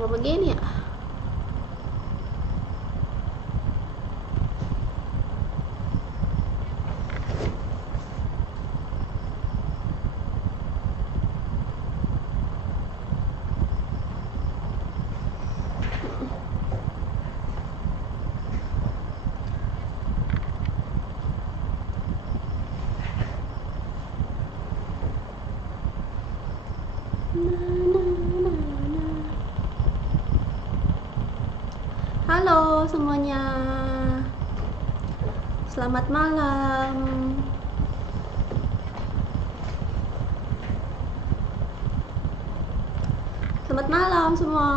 Kenapa begini ya? Halo semuanya, selamat malam. Selamat malam semua.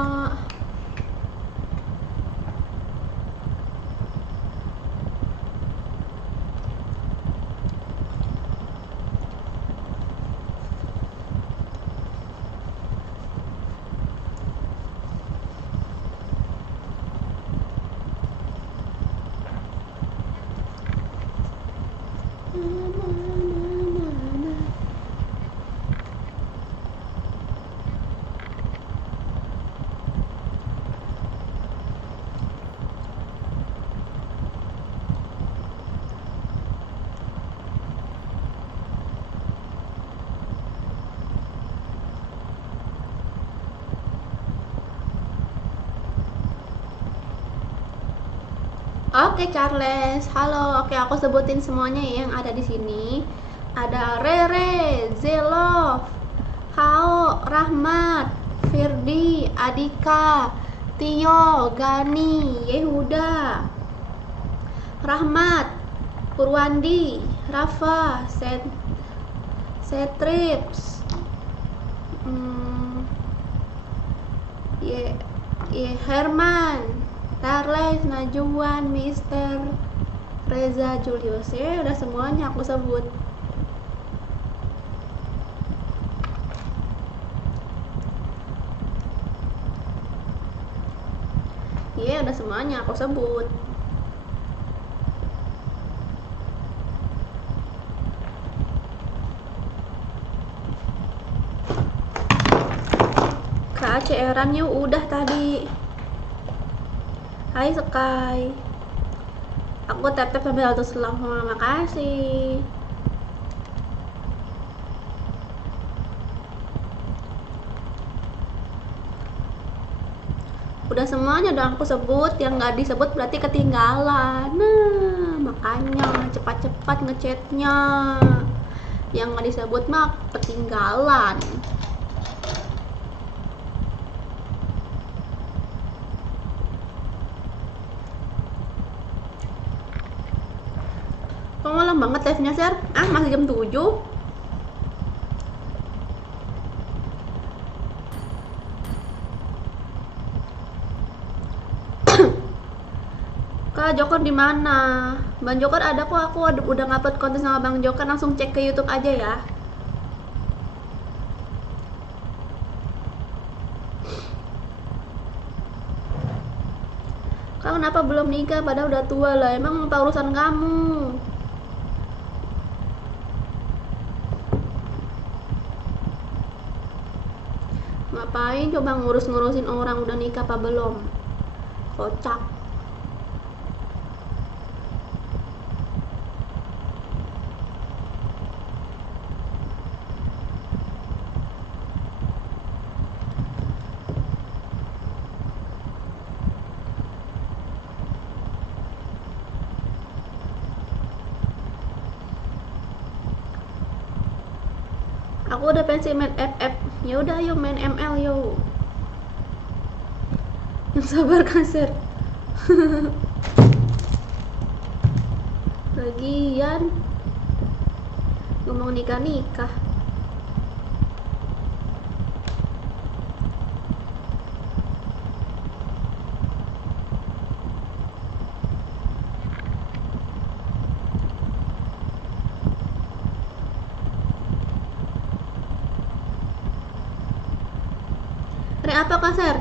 Oke Charles, halo. Oke, aku sebutin semuanya ya yang ada di sini. Ada Rere, Zelov, Hao, Rahmat, Firdi, Adika, Tio, Gani, Yehuda, Rahmat, Purwandi, Rafa, Setrips, Herman, Charles, Najuan, Mister, Reza, Julius. Ya udah semuanya aku sebut. Ya udah semuanya aku sebut. KCR-an yuk udah tadi. Hai Sky, aku tap sambil auto selang. Makasih. Udah semuanya udah aku sebut, yang nggak disebut berarti ketinggalan. Nah makanya cepat-cepat ngechatnya, yang nggak disebut mah ketinggalan. Kok malam banget live-nya, Sir? Masih jam 7? Kak Joker di mana? Bang Joker ada kok, aku udah ngupload konten sama Bang Joker, langsung cek ke YouTube aja ya. Kak kenapa belum nikah padahal udah tua lah? Emang apa urusan kamu? Ngapain coba ngurus-ngurusin orang udah nikah apa belum? Kocak. Aku udah pensi main FF. Ya udah yuk main ML yuk. Yang sabar kan, Sir? Lagian ngomong nikah-nikah. Apa Kak Ser?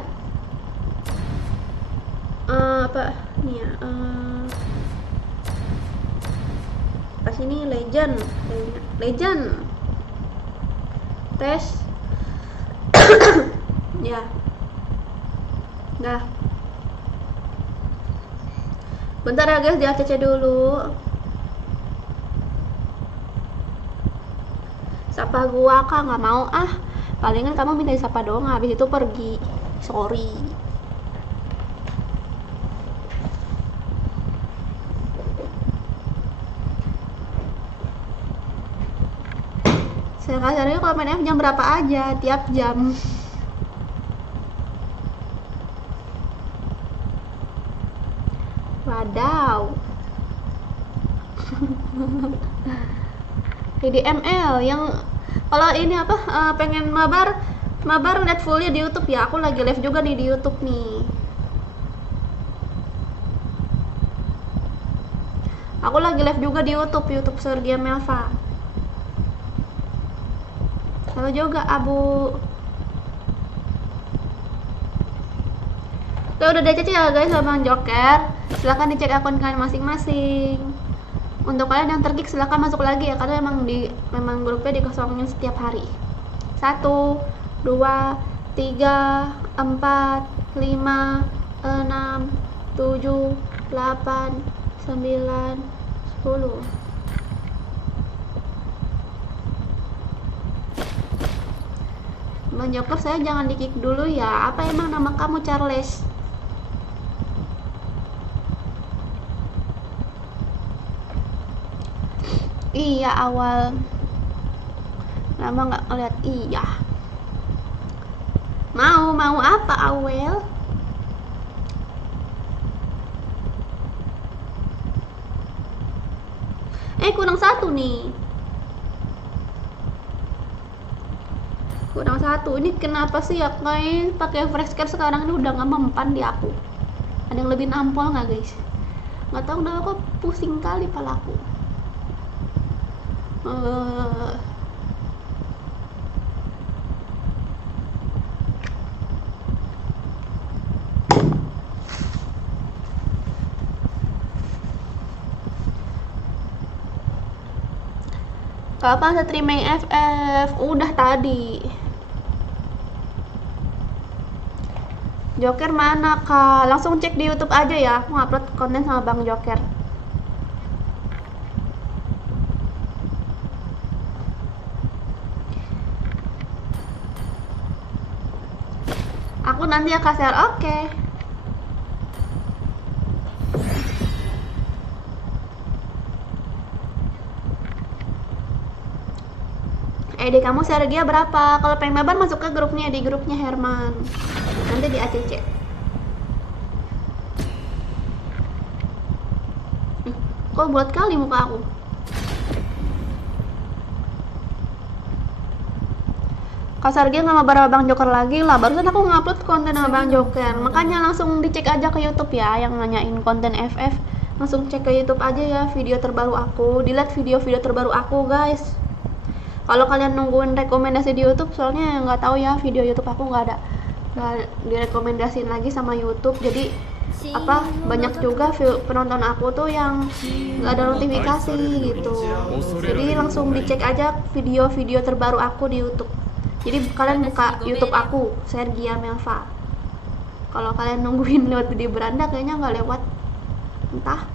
Apa nih ya? Pas ini legend tes ya Dah. Bentar ya guys, di ACC dulu. Sapa gua kak, nggak mau ah. Palingan kamu minta disapa doang, habis itu pergi. Sorry. Saya kasarnya kalau main F jam berapa aja, tiap jam. Wadaw. DDML yang kalau ini apa pengen mabar lihat fullnya di YouTube ya. Aku lagi live juga nih di YouTube nih. Aku lagi live juga di YouTube Sergia Melva. Halo juga Abu. Oke, udah dicek ya guys sama Bang Joker. Silahkan dicek akun kalian masing-masing. Untuk kalian yang tergeek silahkan masuk lagi ya, karena memang grupnya dikosongin setiap hari. 1, 2, 3, 4, 5, 6, 7, 8, 9, 10. Bang Joker, saya jangan di-kick dulu ya. Apa emang nama kamu Charles? Iya awal. Lama nggak ngeliat. Iya. Mau apa Awel? Kurang 1 nih. Kurang 1. Ini kenapa sih ya, kayak pakai freshcare sekarang ini udah nggak mempan di aku. Ada yang lebih nampol nggak guys? Nggak tahu kenapa kok pusing kali palaku. Kapan streaming FF? Udah tadi. Joker mana kak? Langsung cek di YouTube aja ya. Aku upload konten sama Bang Joker. Aku nanti akan share. Oke. ID kamu Sergia berapa? Kalau pengen mabar masuk ke grupnya, di grupnya Herman. Nanti di ACC. Kok bulat kali muka aku? Kak Sergia nggak mabar sama Bang Joker lagi lah. Barusan aku ngupload konten sama Bang Joker. Makanya langsung dicek aja ke YouTube ya, yang nanyain konten FF. Langsung cek ke YouTube aja ya video terbaru aku. Dilihat video-video terbaru aku guys. Kalau kalian nungguin rekomendasi di YouTube, soalnya nggak tahu ya, video YouTube aku nggak direkomendasiin lagi sama YouTube. Jadi apa banyak juga penonton aku tuh yang nggak ada notifikasi gitu. Jadi langsung dicek aja video-video terbaru aku di YouTube. Jadi kalian buka YouTube aku, Sergia Melva. Kalau kalian nungguin lewat video beranda, kayaknya nggak lewat. Entah.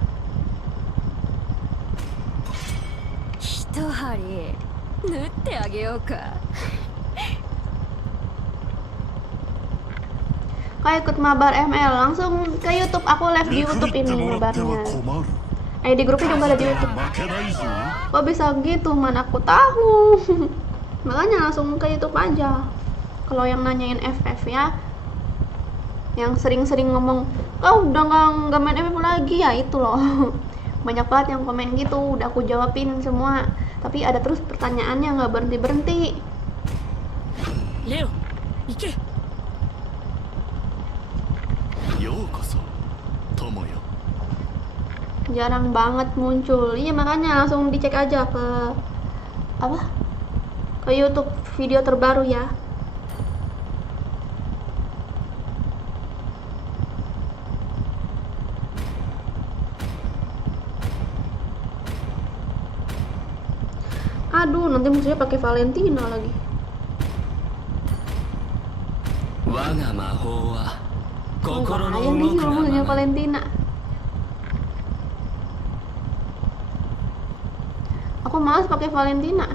Kau ikut mabar ML, langsung ke YouTube. Aku live di YouTube ini mabarnya. Di grupnya juga ada di YouTube. Kok bisa gitu? Mana aku tahu. Makanya langsung ke YouTube aja. Kalau yang nanyain FF ya, yang sering-sering ngomong, kau udah nggak main FF lagi ya, itu loh. Banyak banget yang komen gitu, udah aku jawabin semua. Tapi ada terus pertanyaannya nggak berhenti-berhenti. Leo, ike. Jarang banget muncul. Iya makanya langsung dicek aja ke apa? Ke YouTube video terbaru ya. Aduh, nanti musuhnya pakai Valentina lagi. Oh, bahaya nih ngomongnya Valentina. Aku malas pakai Valentina.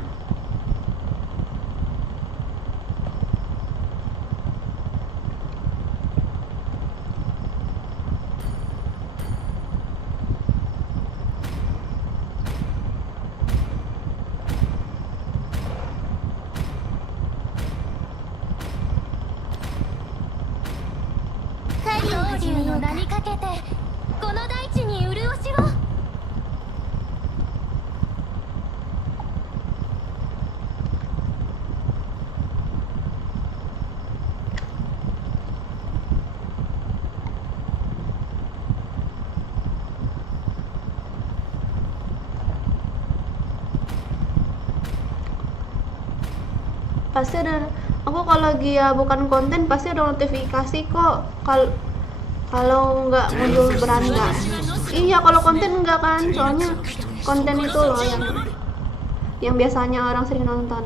Pasti ada, aku kalau lagi ya bukan konten pasti ada notifikasi kok. Kalau nggak muncul beranda. Iya, kalau konten enggak kan, soalnya konten itu loh yang biasanya orang sering nonton.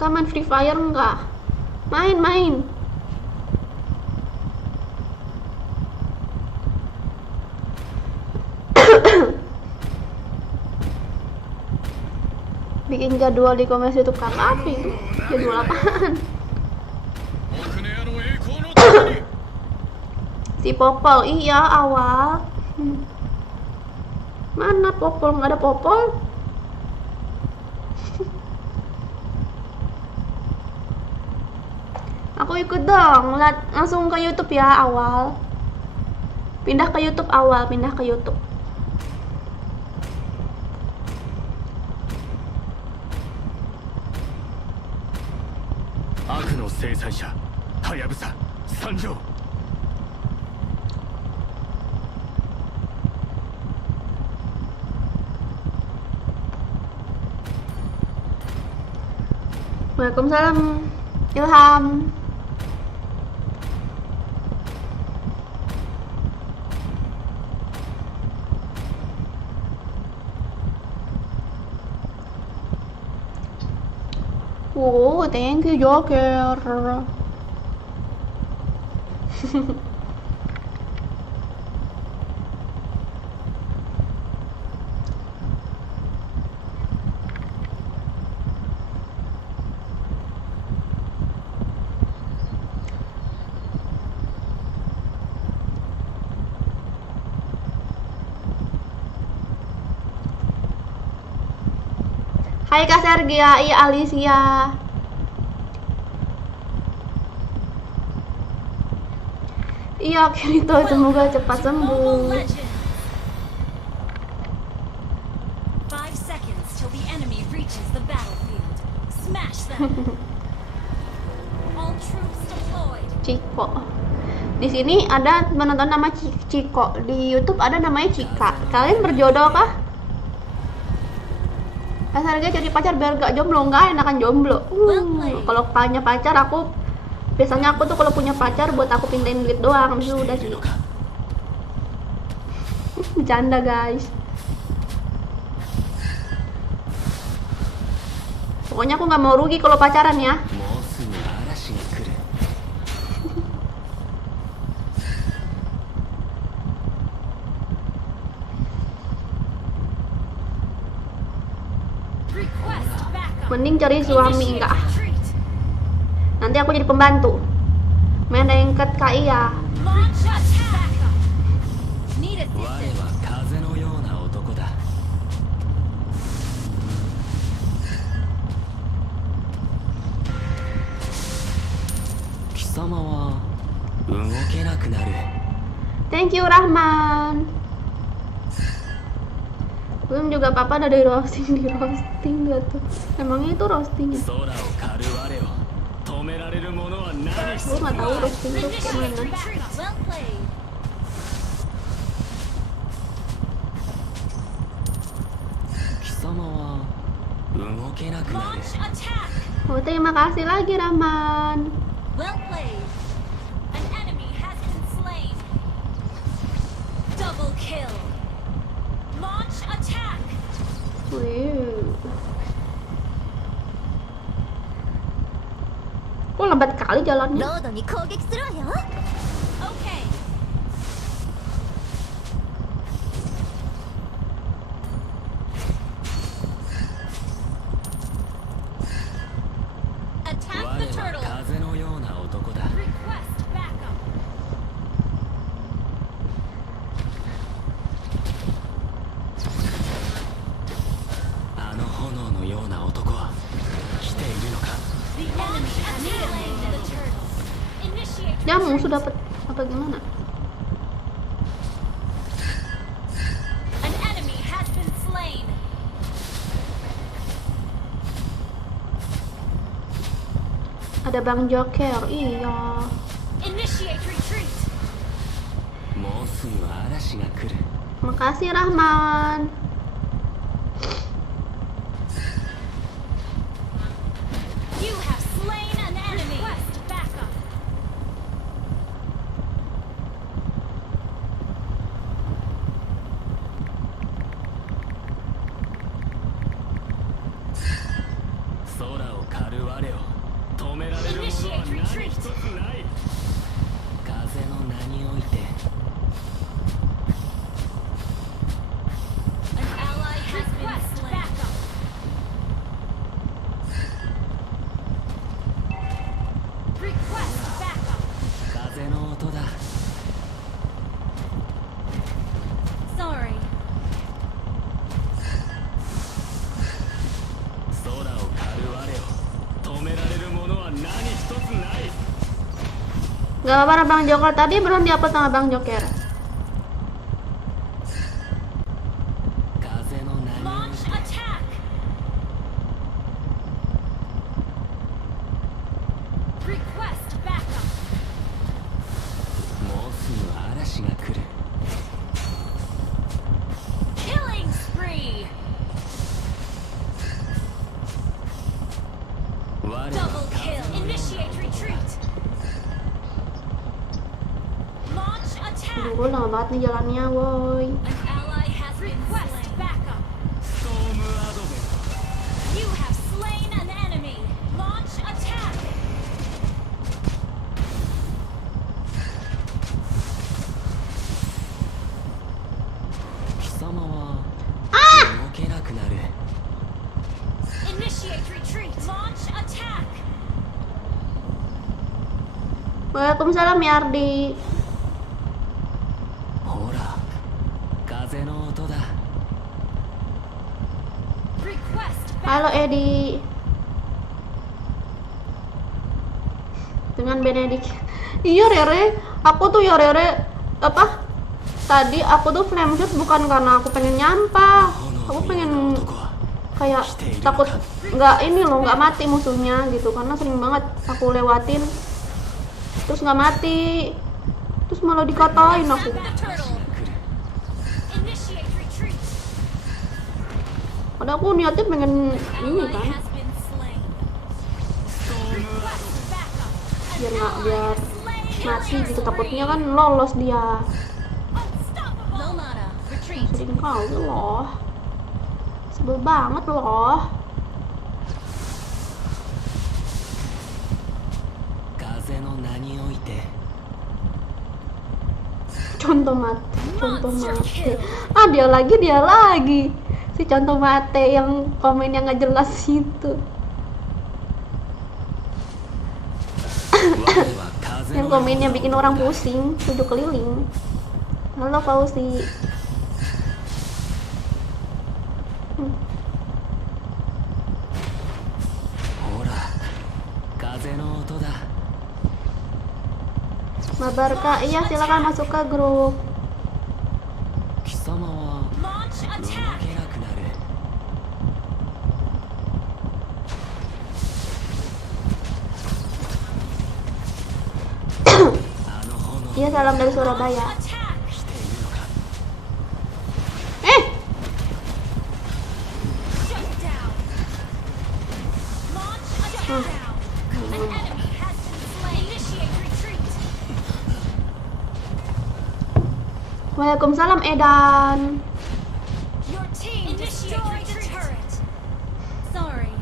Kamu main Free Fire enggak? Main. Bikin jadwal di komentar YouTube Kak apa itu? Jadwal apaan? Si Popol, iya awal. Mana Popol? Nggak ada Popol. Aku ikut dong, langsung ke YouTube ya awal. Pindah ke YouTube awal, pindah ke YouTube. Waalaikumsalam Ilham. Oh, thank you Joker. Hai Kak Sergia, iya Alicia. Iya Kirito, semoga cepat sembuh. Ciko. Di sini ada penonton nama Ciko, di YouTube ada namanya Cika. Kalian berjodoh kah? Harga cari pacar biar gak jomblo, enggak enakan jomblo. Kalau punya pacar biasanya aku tuh kalau punya pacar buat aku pindahin duit doang, habis itu udah sih. Bercanda guys. Pokoknya aku nggak mau rugi kalau pacaran ya. Mending cari suami enggak. Nanti aku jadi pembantu. Main ranked KI ya. Thank you Rahman. Belum juga papa ada di roasting gak tuh? Emangnya itu roasting ya? Gue gak tahu roasting tuh kayak mana. Oh, terima kasih lagi Rahman. Kok lambat kali jalannya? ロードに攻撃するわよ。Okay. Attack the turtle. 風のような男だ。 Request backup. あの炎のような男は来ているのか。 The enemy has slain the turtle. Initiate. Dia musuh dapat apa gimana? An enemy has been slain. Ada Bang Joker, iya. Initiate retreat. もうすぐ嵐が来る。 Makasih Rahman. You have slain an enemy. Request backup. 空を狩る我を止められるものは何一つない。風の名において An ally has been slain. Backup. Request backup. 風の音だ。 Sorry. 空を狩る我を止められるものは何一つない。 Gak apa-apa Bang Joker tadi belum diupload sama Bang Joker. 風の名におい Launch て attack. Request backup. もうすぐ嵐が来る。 Killing spree. 我は Double kill. Initiate retreat. Launch attack. Duh, lama banget nih jalannya, woi. An ally has request backup. ストームアドベント。 You have slain an enemy. Launch attack. 貴様は動けなくなる。 Initiate retreat. Launch attack. Waalaikumsalam ya Ardi. ほら、風の音だ。 Request backup. Halo Edi. Dengan Benedict. Iya Rere, aku tuh ya Rere apa? Tadi aku tuh flame shoot bukan karena aku pengen nyampah. Aku pengen kayak takut nggak ini loh, nggak mati musuhnya gitu, karena sering banget aku lewatin terus nggak mati, terus malah dikatain aku. Attack the turtle. Initiate retreat. Padahal aku niatnya pengen ini Ally kan, has been slain. Request backup. biar nggak biar Slain. mati gitu, takutnya kan lolos dia. Unstoppable. Low mana. Retreat. Sering kali loh, sebel banget loh. 風の名において Contoh mate. Ah dia lagi si contoh mate yang komennya nggak jelas itu. 我は風 Yang の komennya bikin orang pusing 7 keliling. Halo Fauzi. Hmm. ほら、風の音だ。 Mabarka, iya silakan masuk ke grup. 貴様は Launch 動 attack. けなくなる。 あの炎 Iya salam dari Surabaya. Attack. 来ているのか。 Shut down. Launch attack. An enemy has been slain. Initiate retreat. Waalaikumsalam Edan. Your team destroyed the turret. Sorry.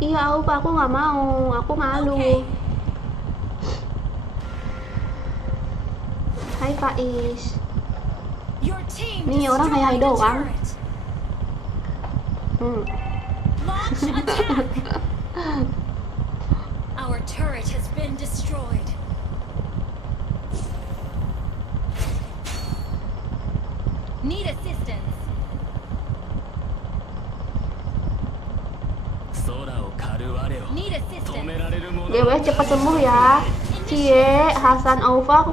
Iya, aku nggak mau, aku malu. Okay. Hai Faiz. Your team Nih, orang destroyed hai a doang. turret. Hmm. Launch attack. Our turret has been destroyed. Need assistance. 空を狩る我を Need 止め assistance. られるもの GW cepat sembuh ya. Cie, Hasan Aufa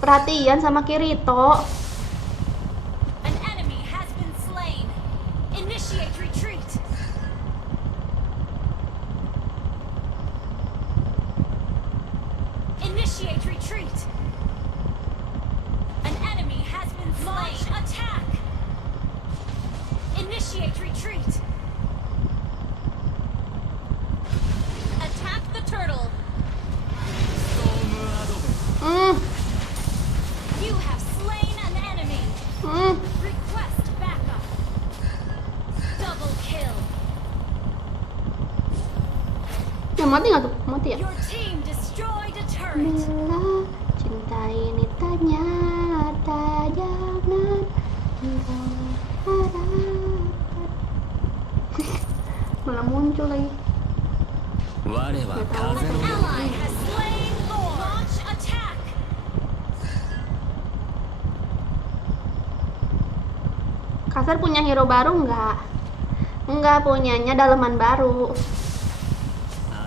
perhatian sama Kirito. An enemy has been slain. Initiate retreat. Initiate retreat. An enemy has been slain. Launch attack. Initiate retreat. Attack the turtle. ストームアドベン Hmm, You have slain an enemy. hmm. Request backup. Double kill. Ya, mati nggak tuh? Mati ya? Your team destroyed a turret. Bila cinta ini ternyata jangan engkau harapkan. Malah muncul lagi. 我は風 An の ally has slain Lord. Launch attack. Kasar punya hero baru nggak? Nggak, punyanya daleman baru.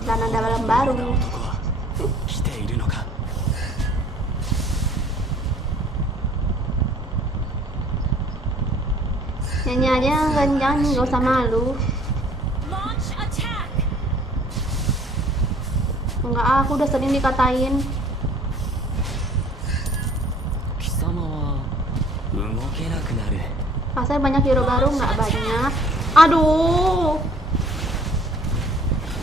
Karena dalam baru. 男は来ているのか Nyanyi aja yang kencang, nggak usah malu. Launch attack. Enggak, aku udah sering dikatain. 貴様は動けなくなる Kasar banyak hero baru nggak banyak. Aduh.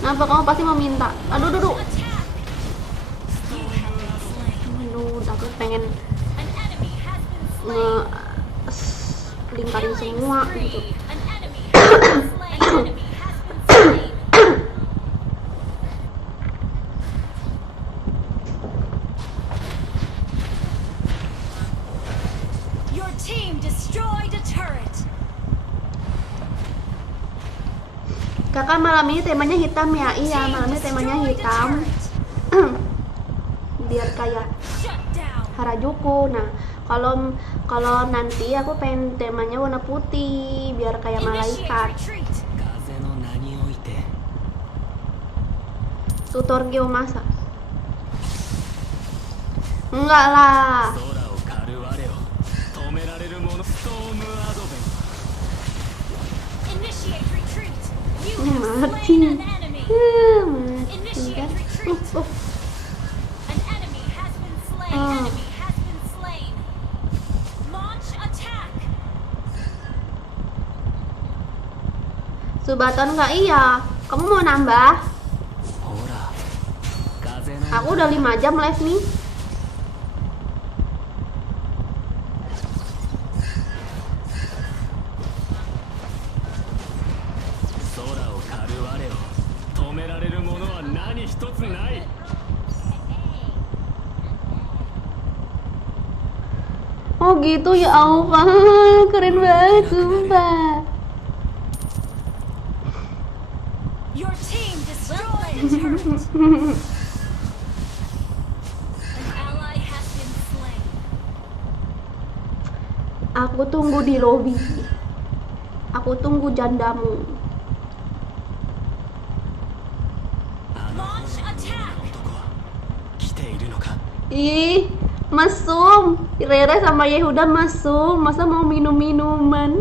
Kenapa kamu pasti mau minta? Aduh, aduh, aduh. Attack. You have been slain. Aduh, aku pengen An enemy has been nge slain. lingkarin semua gitu. An enemy has been slain. An enemy has been slain. Your team destroyed a turret. Kakak malam ini temanya hitam ya? Iya, Team malam ini temanya destroyed a hitam. turret. Biar kayak Shut down. Harajuku. Nah, kalau nanti aku pengen temanya warna putih biar kayak Initiate malaikat. retreat. 風の名において Tutor Geomasa. Enggak lah. 空を狩る我を止められるものストームアドベン Initiate retreat. You Mati. have slain an enemy. Mati Initiate kan? retreat. An enemy has been slain. Ah. Enemy has been slain. Launch attack. Subaton nggak? Iya. Kamu mau nambah? ほら風の Aku udah 5 jam live nih. Oh gitu ya Allah, keren banget sumpah. Your team destroyed a turret. An ally has been slain. Aku tunggu di lobi. Aku tunggu jandamu. Launch attack. Ih, mesum. Rere sama Yehuda mesum. Masa mau minum-minuman?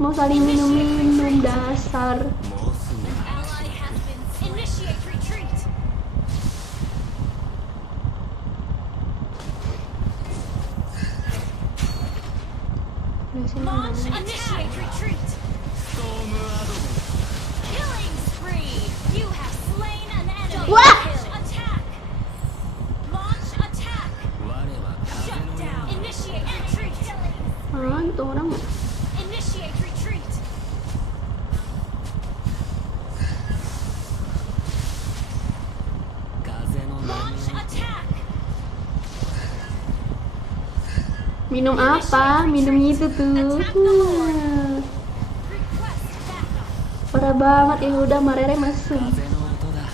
Mau saling minum-minum dasar. Ally has been slain. Initiate retreat. Launch initiate retreat. Killing spree. You have slain an enemy. Wah! Kill. Attack. Launch attack. Shut down. Initiate retreat. Ah, itu orang. Initiate retreat. Minum apa? Minum itu tuh. Request backup. Parah banget ya udah Marere mesum. 風の音だ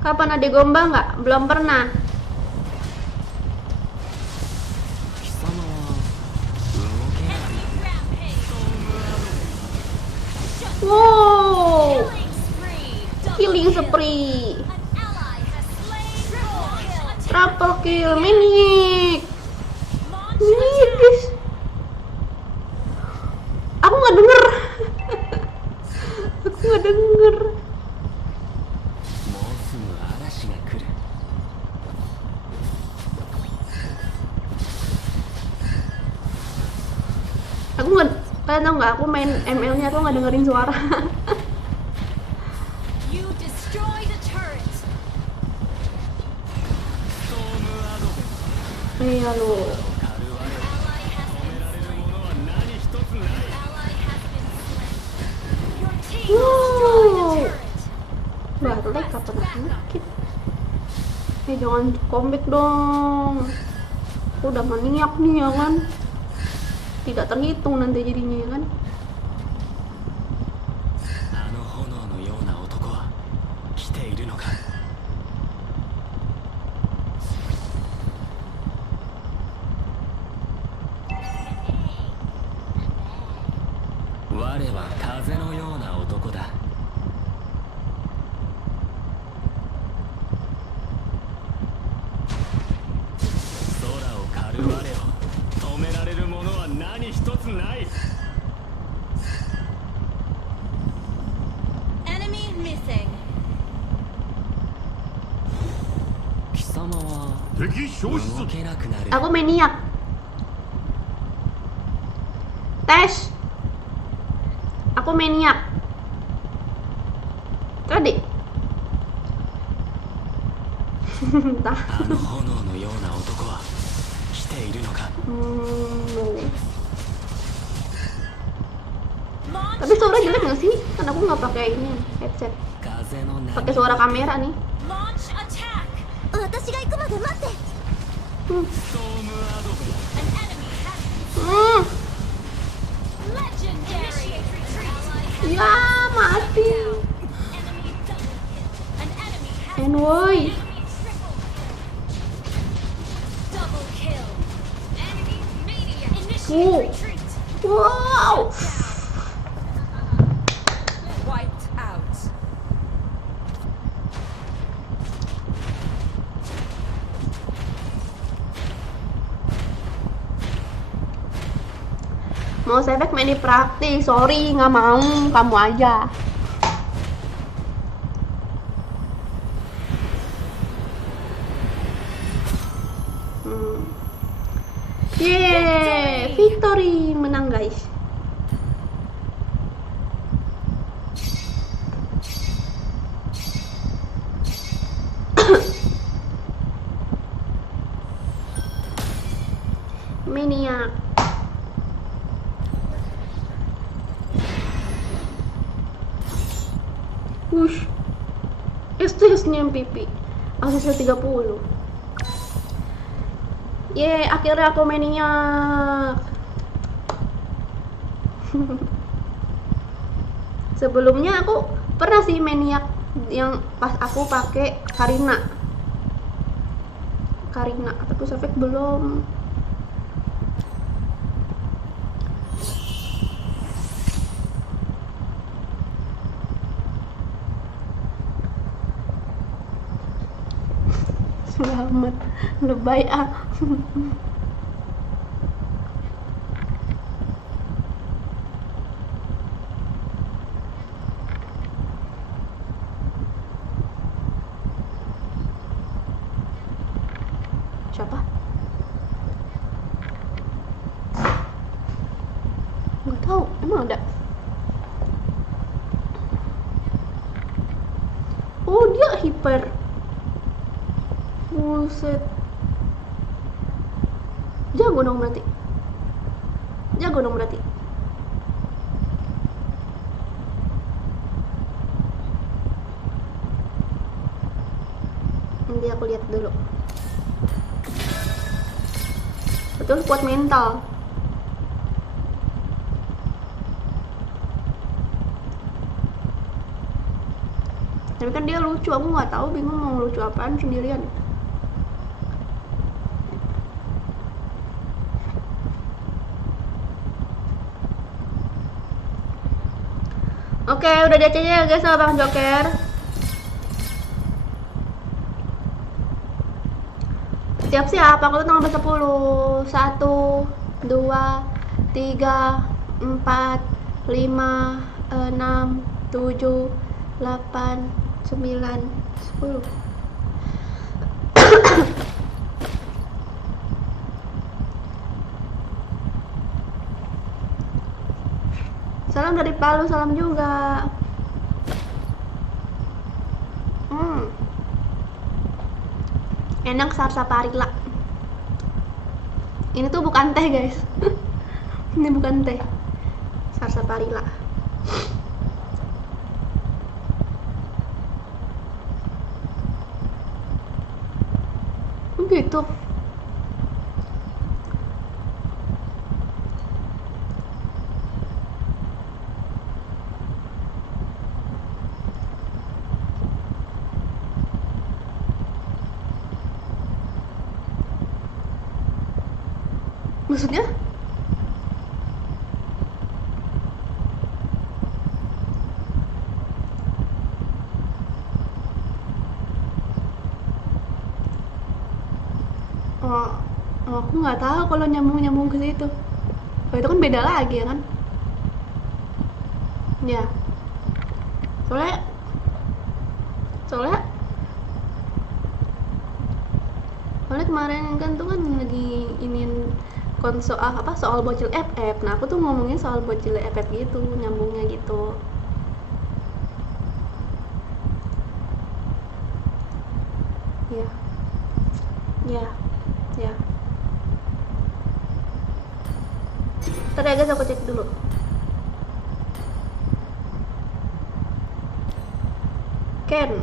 Kapan ada gombal nggak? Belum pernah. 貴様は動けない Enemy rampage. Shut Wow, killing spree. Double killing kill. spree. An ally has slain. Triple kill. Triple kill, Minik. Launch Minik, attack. guys. Aku nggak denger. Aku nggak denger. もうすぐ嵐が来る Aku nggak, kalian tau nggak? Aku main ML-nya aku nggak dengerin suara. You destroyed a turret. ストームアドベン Iya lu. カルワレ Ally has 止め been られる slain. ものは何一つない Ally has been slain. Your team Wow. destroyed a turret. Baru deh kapan aku sakit. Jangan comeback dong. Aku udah maniak nih ya kan. Tidak terhitung nanti jadinya ya kan. あの炎のような男は来ているのか 我は風のような男だ 空を狩る我を止められるものは何一つない Enemy missing. 貴様は敵消失動けなくなる Aku maniak. Tes. Aku maniak. Tadi. Entah. あの炎のような男は来ているのか Launch Tapi suara jelek attack. nggak sih? Kan aku nggak pakai ini headset. 風の波 Pakai suara kamera nih. Launch attack. 私が行くまで待って ストームアドベン An enemy has Hmm. legendary. Initiate retreat. Ya mati. Enemy double kill. An enemy has Envoy. enemy triple kill. Double kill. Enemy maniac. Initiate retreat. Wow. Wiped out. Mau sebek main di praktis. Sorry nggak mau. Kamu aja. Yeay, victory, menang guys. Maniac. Wush. STS-nya MVP. Asesnya 30. Yeay, akhirnya aku maniak. Sebelumnya aku pernah sih maniak yang pas aku pakai Karina, tapi Sofek belum. Selamat lebay ah. Siapa? Nggak tahu, emang ada. Oh, dia hiper. Buset. Jago dong berarti. Nanti aku lihat dulu. Betul, kuat mental. Tapi kan dia lucu, aku nggak tahu, bingung mau lucu apaan sendirian. Oke, udah di AC-nya ya guys sama Bang Joker. Siap-siap, aku tuh tanggal 10. 1, 2, 3, 4, 5, 6, 7, 8, 9, 10. Salam dari Palu, salam juga. Enak sarsaparilla. Ini tuh bukan teh guys. Ini bukan teh, sarsaparilla. Gitu. Maksudnya? Aku nggak tahu kalau nyambung ke situ. Oh, itu kan beda lagi ya kan? Ya. Soalnya kemarin kan tuh kan lagi iniin soal bocil FF. Nah, aku tuh ngomongin soal bocil FF gitu, nyambungnya gitu. Ya. Ntar ya guys, aku cek dulu. Ken.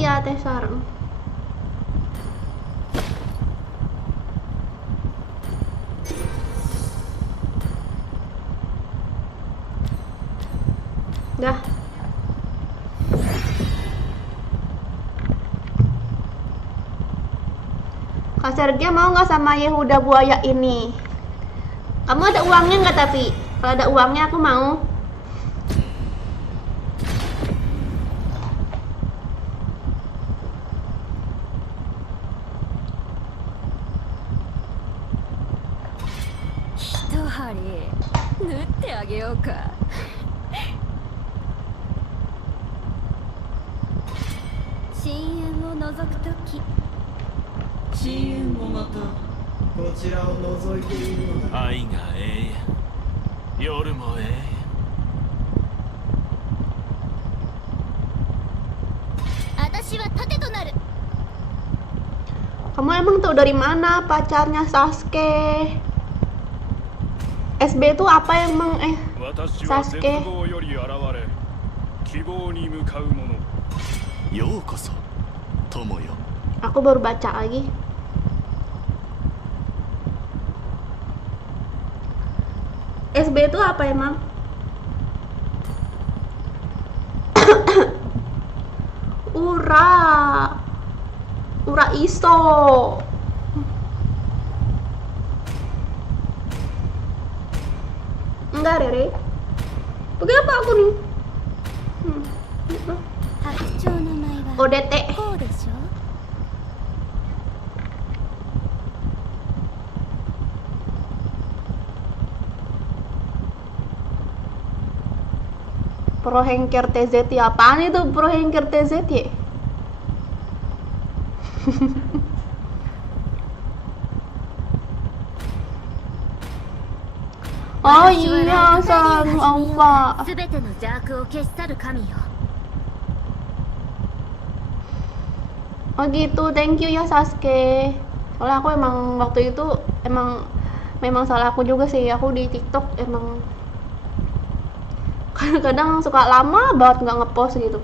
Iya, teh sarang. Dah. Kak Sergio mau nggak sama Yehuda buaya ini? Kamu ada uangnya nggak tapi? Kalau ada uangnya aku mau. Kamu emang tahu dari mana pacarnya Sasuke? SB itu apa emang Sasuke? Aku baru baca lagi. SB itu apa emang? Ura iso. Enggak, Rere. Pakai apa aku nih? ODT. Pro Hanker TZT, apaan itu Pro Hanker TZT? Oh iya, selalu apa? すべての邪悪を消し去る神よ。 Oh gitu, thank you ya Sasuke. Soalnya aku emang waktu itu memang salah aku juga sih. Aku di TikTok emang kadang suka lama banget nggak ngepost gitu.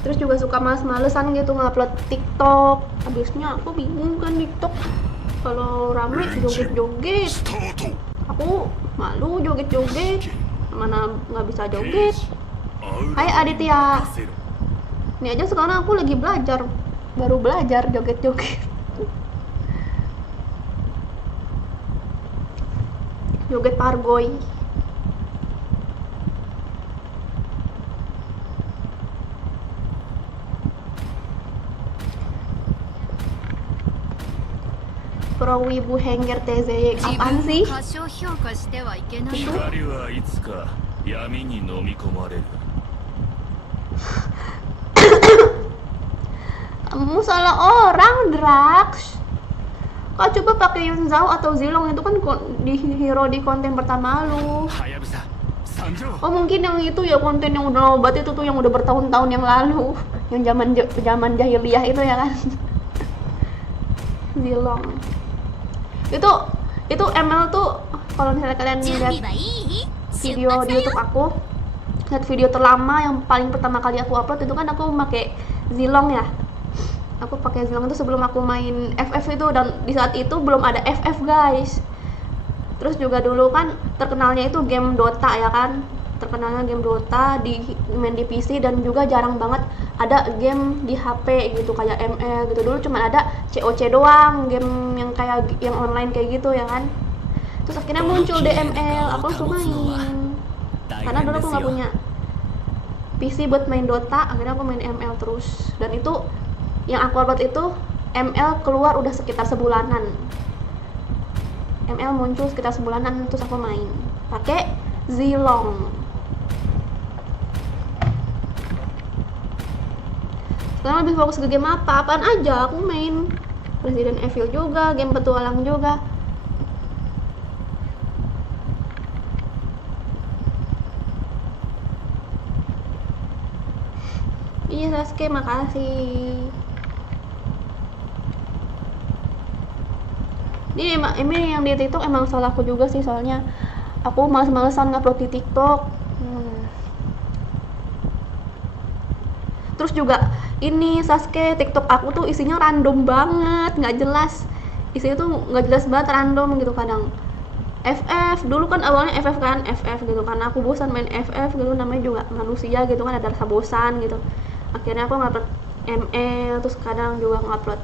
Terus juga suka males-malesan gitu ngupload TikTok. Habisnya aku bingung kan TikTok kalau rame joget-joget. Aku malu joget-joget, mana nggak bisa joget. Hai Aditya. Ini aja sekarang aku lagi baru belajar joget-joget. Joget pargoy. Pro Wibu Hanger TZ, apaan sih? 過小評価してはいけない。光はいつか闇に飲み込まれる。 Kamu salah orang, Drax. Kau coba pakai Yun Zhao atau Zilong, itu kan di hero di konten pertama lu. Hayabusa, Sanjo. Oh mungkin yang itu ya, konten yang udah obat itu tuh, yang udah bertahun-tahun yang lalu, yang zaman jahiliyah itu ya kan. Zilong. Itu ML tuh, kalau misalnya kalian 準 lihat 備はいい？ video di YouTube aku, lihat video terlama yang paling pertama kali aku upload itu kan aku pakai Zilong ya. Aku pakai Zilong itu sebelum aku main FF itu, dan di saat itu belum ada FF guys. Terus juga dulu kan terkenalnya itu game Dota ya kan, terkenalnya game Dota main di PC, dan juga jarang banget ada game di HP gitu kayak ML gitu. Dulu cuma ada COC doang, game yang kayak yang online kayak gitu ya kan. Terus akhirnya muncul DML, aku langsung main. Karena dulu aku nggak punya PC buat main Dota, akhirnya aku main ML terus. Dan itu yang aku upload itu ML keluar udah sekitar sebulanan. ML muncul sekitar sebulanan, terus aku main pakai Zilong. Sekarang lebih fokus ke game apaan aja aku main. Resident Evil juga, game petualang juga. Iya Sasuke, makasih. Ini yang di TikTok emang salah aku juga sih, soalnya aku males-malesan ngupload di TikTok. Terus juga ini Sasuke, TikTok aku tuh isinya random banget, nggak jelas. Isinya tuh nggak jelas banget, random gitu kadang. FF dulu kan awalnya FF kan, FF gitu, karena aku bosan main FF gitu, namanya juga manusia gitu kan, ada rasa bosan gitu. Akhirnya aku ngupload ML, terus kadang juga ngupload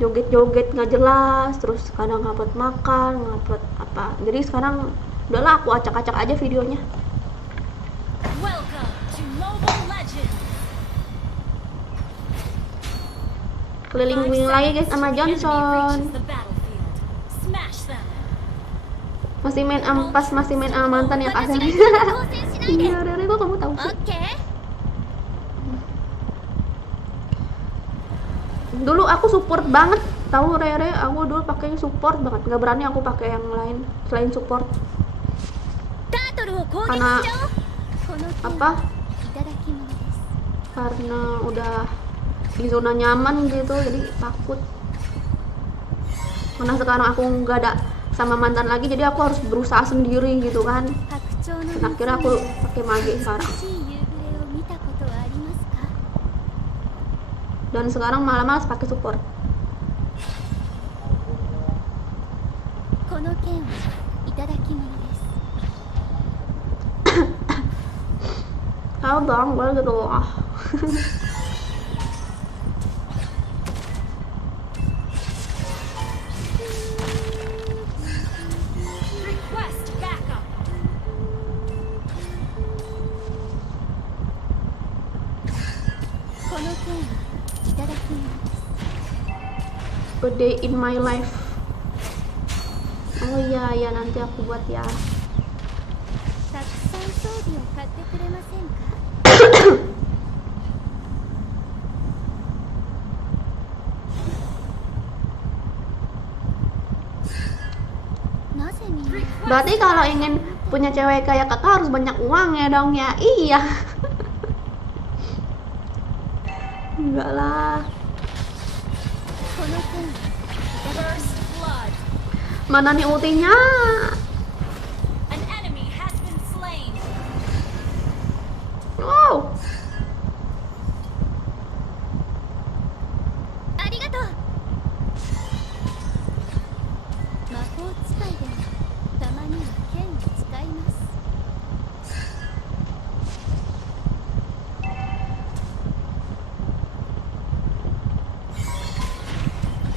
joget-joget nggak jelas, terus kadang ngupload makan, ngupload apa. Jadi sekarang udahlah aku acak-acak aja videonya. Welcome to Mobile Legends. Keliling lagi guys sama Johnson. The battlefield. Smash them. Masih main ampas, masih main sama mantan yang kasar. 私が当選しないで。 Iya, Rere, kok kamu tahu オ sih? ッケー。 Dulu aku support banget, tahu Rere, aku dulu pakainya support banget, nggak berani aku pakai yang lain selain support. タートルを攻撃し Karena ちゃおう。この剣 apa? いただき物です。 Karena udah di zona nyaman gitu, jadi takut. Karena sekarang aku nggak ada sama mantan lagi, jadi aku harus berusaha sendiri gitu kan. 白鳥の Dan akhirnya aku pakai mage sekarang. 美しい夕暮れを見たことはありますか？ Dan sekarang malas pakai support. この剣はいただき物です。 Tahu dong, boleh gitu loh. Request backup. この剣はいただき物です。 A day in my life. Oh iya, ya nanti aku buat ya. 大たくさん装備を買ってくれませんか？なぜみんな Berarti kalau ingin punya cewek kayak kakak harus banyak uang ya dong ya. Iya. Enggak lah. この件 First blood. Mana nih ultinya? An enemy has been slain. Wow. ありがとう。魔法使いでもたまには剣を使います。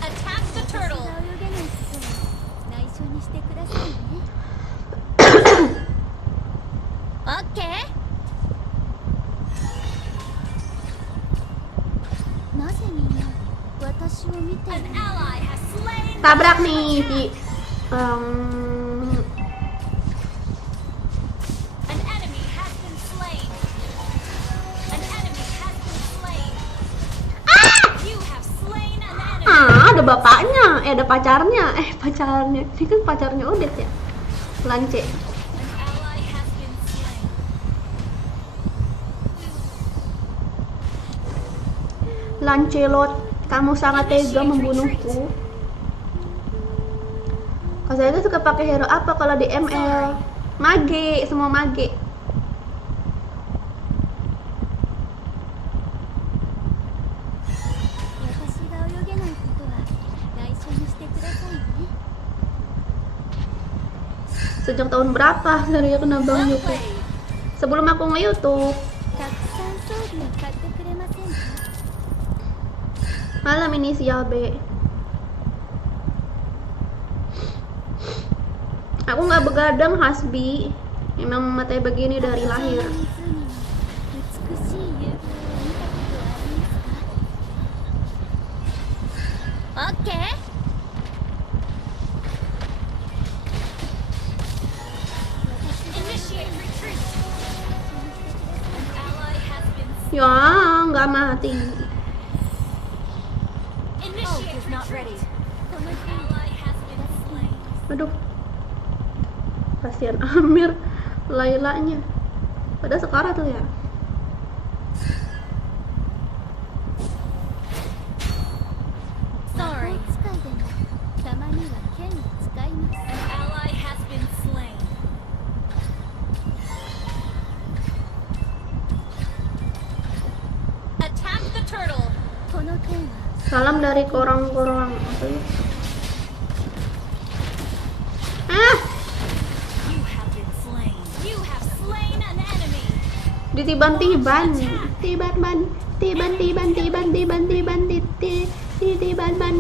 Attack the 私が turtle. 泳げないことは内緒にしてくださいね。オッケー。なぜみんな私を見て An るの？ ally has slain. Tabrak nih di An enemy has been slain. An enemy has been slain. You have slain an enemy. ada bapaknya, ada pacarnya. Pacarnya. Ini kan pacarnya Odet ya. Lance. An ally has been slain. Lancelot, kamu sangat tega membunuhku. Kalau saya tuh suka pakai hero apa kalau di ML? Mage, semua mage. 私が泳げないことは内緒にしてくださいね。 Sejak tahun berapa saya kena Bang Well Yuki? played. Sebelum aku nge-YouTube. たくさん装備を買ってくれませんか？ Malam inisial B. Aku nggak begadang Hasbi. Memang matanya begini dari lahir. 湖の美しい夕暮れを見たことはありますか？オッケー。 Initiate retreat. An ally has been slain. Ya, nggak mati. Initiate is not ready. An ally has been slain. Aduh. Kasihan Amir, Lailanya. Pada sekarang tuh ya. Sorry. 使いでもたまには剣を使います。 An ally has been slain. Attack the turtle. この剣は Salam dari korong-korong. Apa ya? Ah, You have been slain. You have slain an enemy. ditiban-tiban. Tiban-ban. Tiban-tiban, tiban-tiban, tiban-tiban.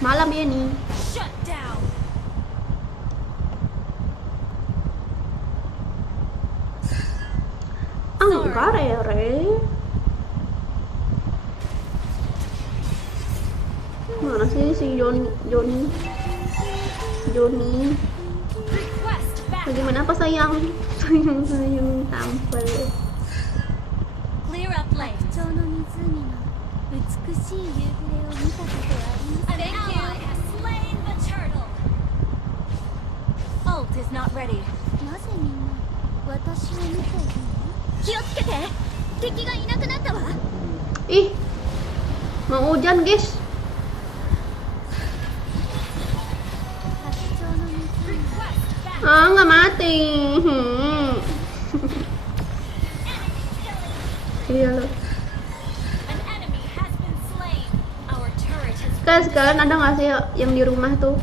Malam ya nih. Shut down. Enggak, Rere. Mana sih si Joni? Request back. Bagaimana apa sayang? Sayang tampil. Clear up lane. 蝶の湖の美しい夕暮れを見たことはありますか？ An ally has slain the turtle. Ult is not ready. なぜみんな私を見ているの？気をつけて、敵がいなくなったわ。 Ih, mau hujan guys. 白鳥の湖 Request back. Nggak mati. Iya loh. An enemy has been slain. Our turret has Sekalian ada nggak sih yang di rumah tuh?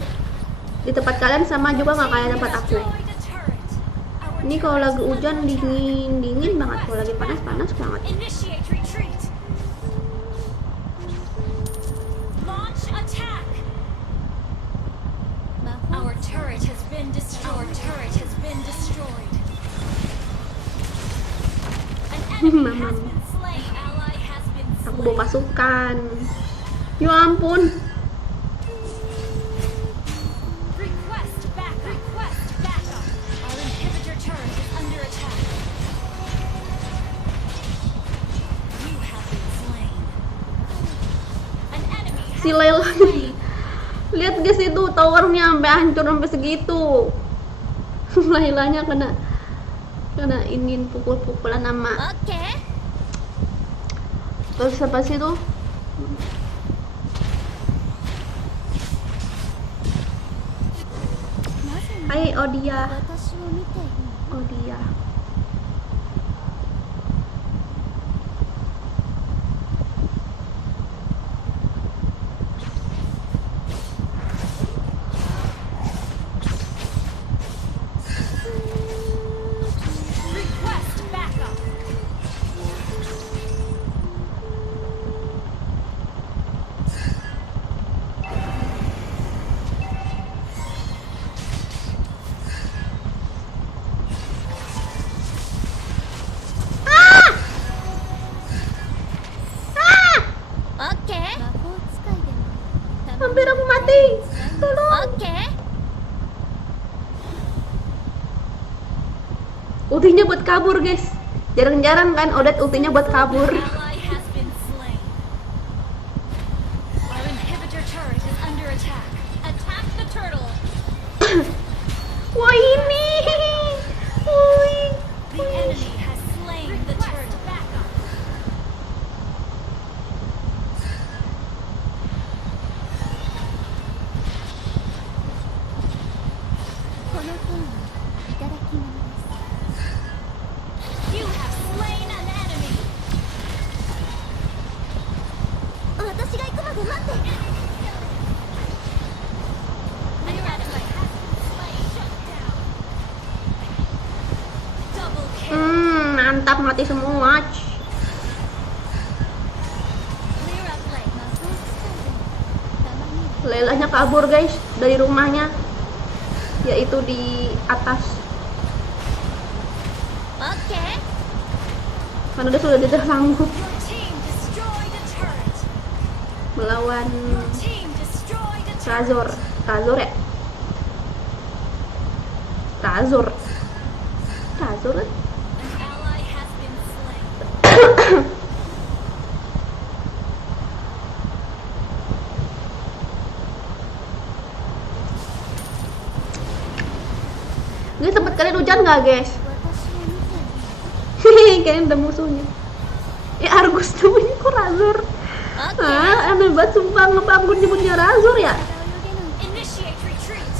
Di tempat kalian sama juga nggak kayak tempat aku? destroyed a turret. Our Ini kalau lagi hujan dingin banget, kalau lagi panas banget. initiate retreat. Launch attack. 魔法 Our turret has been destroyed. Our turret has been destroyed. An enemy has been slain. Ally has been Aku slain. bawa pasukan. Ya ampun. Si Layla. Lihat guys itu towernya sampai hancur sampai segitu. Laylanya kena ingin pukul-pukulan sama. Oke. Terus apa sih tuh? Hai Odia. 私を見ているの Odia. Request backup. Oke. 魔法使いでもたまに Hampir aku mati. Tolong. Oke. Ultinya buat kabur guys. Jarang-jarang kan Odette ultinya buat kabur. Ally has been slain. Our inhibitor turret is under attack. Attack the turtle. Wah ini. Woi. The enemy has slain the turtle. Backup. You have slain an enemy. 私が行くまで待って An enemy has been slain. Shut down. Double kill. Mantap mati semua. Clear up lane. 魔法使いでもたまに Laylanya kabur guys dari rumahnya. Yaitu di atas. Oke. Karena dia sudah tidak sanggup Your team destroyed a turret. melawan Your team destroyed a turret. Razor. Razor ya? Razor. Razor kan? An ally has been slain. Ini tempat kalian hujan nggak guys? 私を見ている Hehehe, kalian udah musuhnya. Argus namanya kok Razor? Oke. Ah, aneh banget sumpah ngebangun nyebutnya Razor ya? 泳げない Initiate retreat.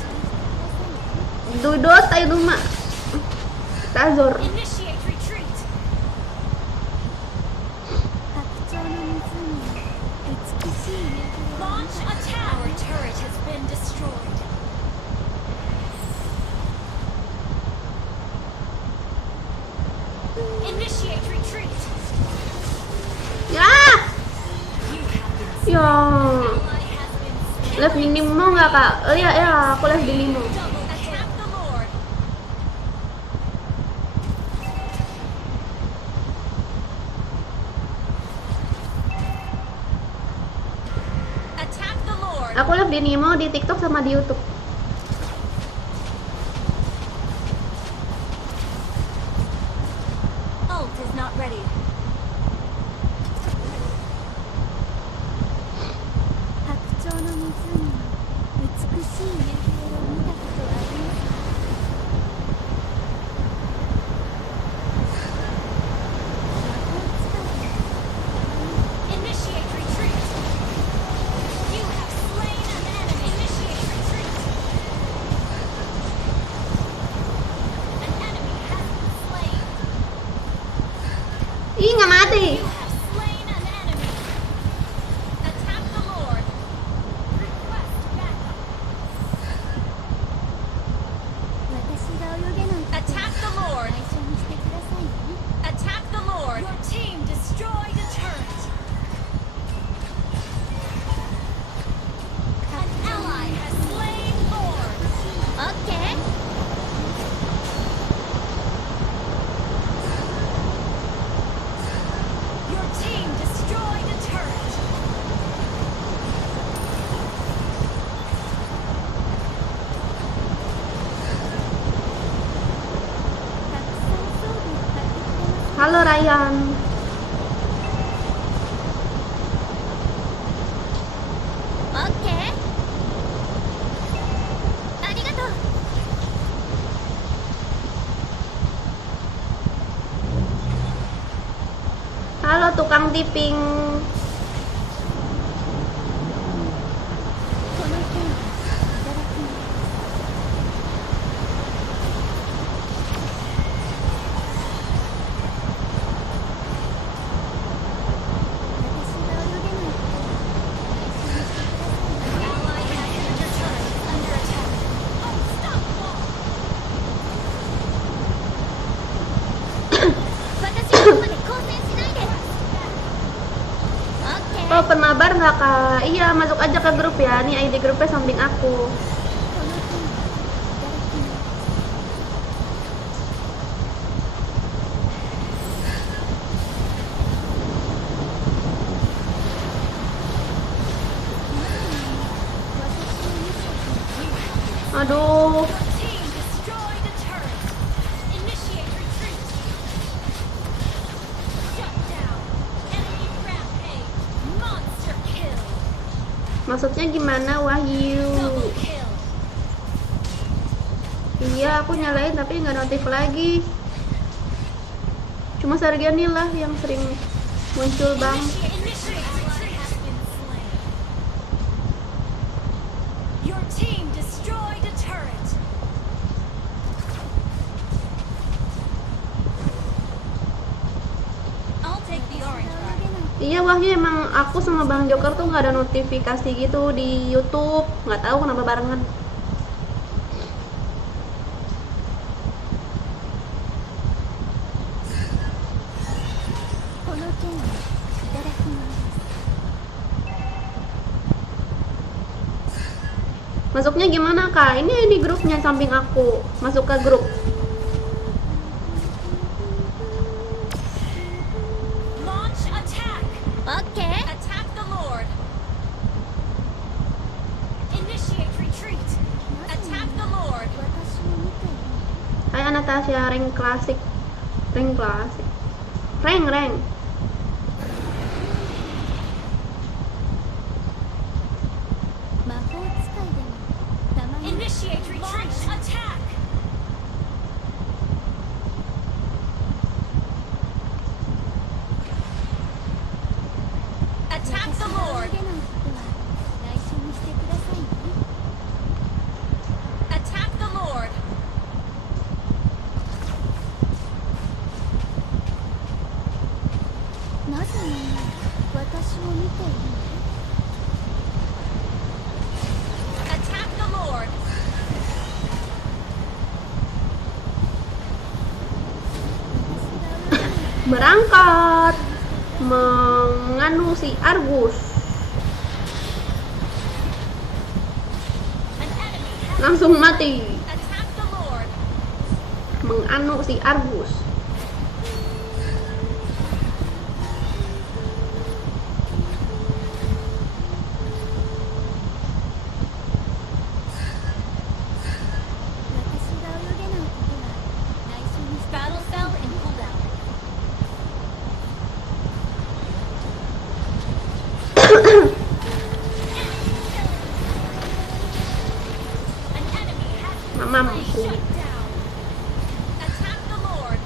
Dudot itu mah Razor. Initiate retreat. 白鳥の湖に美しい夕日を Launch attack. Our turret has been destroyed. Initiate retreat. Ya, You have been ya. ally has been slain. Lihat di Nemo nggak kak? Ya, ya, aku lihat di Nemo. Double attack the Lord. Attack the Lord. Aku lihat di Nemo di TikTok sama di YouTube. Ult is not ready. 白鳥の湖に美しい夕日を見たことはありますか Initiate retreat. You have slain an enemy. Initiate retreat. An enemy has been slain. Ih, nggak mati. You have slain an enemy. Attack the Lord. Request backup. 私が泳げないこと Attack the Lord. 内緒にしてくださいね Attack the Lord. Your team destroyed a turret. An ally has slain Lord. オッケー Your team destroyed a turret. Halo Ryan. オッケー。ありがとう。 Halo tukang tipping. この件いただきます。私が泳げないことは内緒にしてくださいね。 Ally has your turret under attack. Unstoppable. 私がここで交戦しないで。オッケー。 Oh, penabar nggak kak? Iya, masuk aja ke grup ya. Nih ID grupnya samping aku. この件いただきます。 Aduh. Your team destroyed a turret. Initiate retreat. Shut down. Enemy rampage. Monster kill. Maksudnya gimana Wahyu? Double kill. Iya, aku nyalain tapi nggak notif lagi. Cuma Sergei lah yang sering muncul bang. Initiate retreat has been slain. Your team destroyed a turret. I'll take the orange bar. Iya Wahyu, emang aku sama Bang Joker tuh nggak ada notifikasi gitu di YouTube. Nggak tahu kenapa barengan. Masuknya gimana kak? Ini di grupnya samping aku. Masuk ke grup. Launch attack. オッケー。 Attack the Lord. Initiate retreat. Attack the Lord. 私を見ている。 Hai Anastasia, rank klasik. Rank klasik. Rank. 魔法使いでもたまに Initiate retreat. Attack. Attack the 私が Lord. 泳げないことは内緒にしてくださいね。 Attack the Lord. なぜみんな私を見ているの？ Attack the Lord. 私が泳げない Berangkat menganu si Argus. An enemy has Langsung mati. attack the Lord. Menganu si Argus. Battle fell in cooldown. An enemy has been Mamam. shut down. Attack the Lord.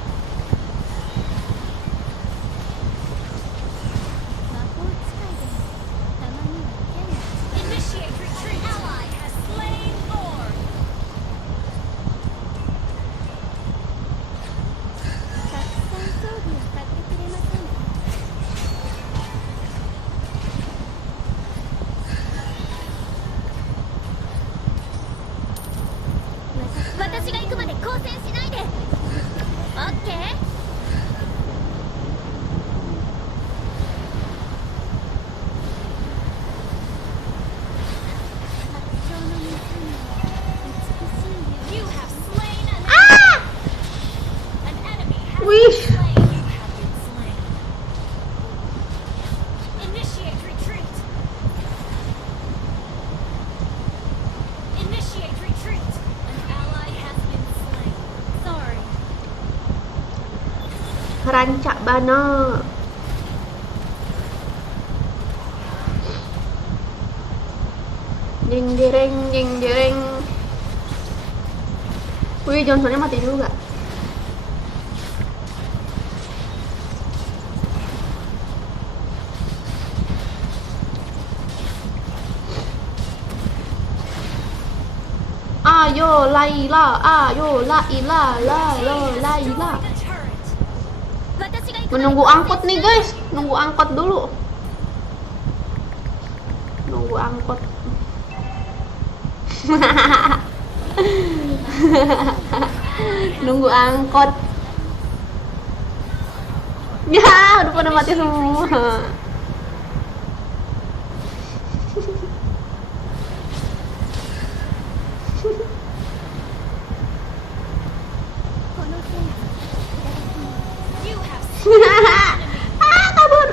魔法使いでもたまには剣を使う。 Initiate retreat. Ally has slain Lord. たくさん装備を買ってくれませんか？私が行くまで交戦しないで。オッケー。白鳥の湖は美しいよ。 You have slain an enemy. An enemy has Wish. been slain. You have been slain. Initiate retreat. Initiate retreat. An ally has been slain. Sorry. Rancak bana. Jeng jereng, jeng jereng. Wih, Johnsonnya mati juga. Ayo Laila, ayo Laila, Laila. The turret. 私が行く Menunggu angkot nih guys, nunggu angkot dulu. Nunggu angkot. Nunggu angkot. Ya, udah pada mati semua. この剣いただきます You have slain an enemy. Kabur.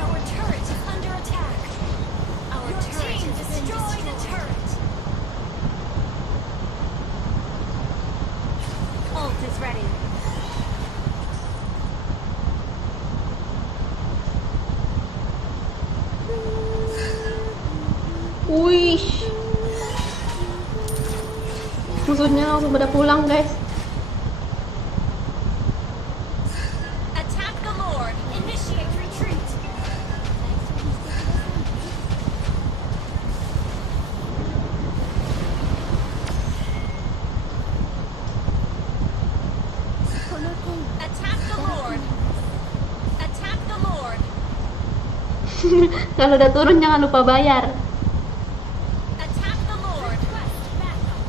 Our turret is under attack. Our turret has destroyed a turret. Ult is ready. Wih. Musuhnya langsung pada pulang guys. Attack the Lord. Initiate retreat. この剣 Attack the Lord. Attack the Lord. Kalau udah turun jangan lupa bayar. Attack the Lord. Request backup.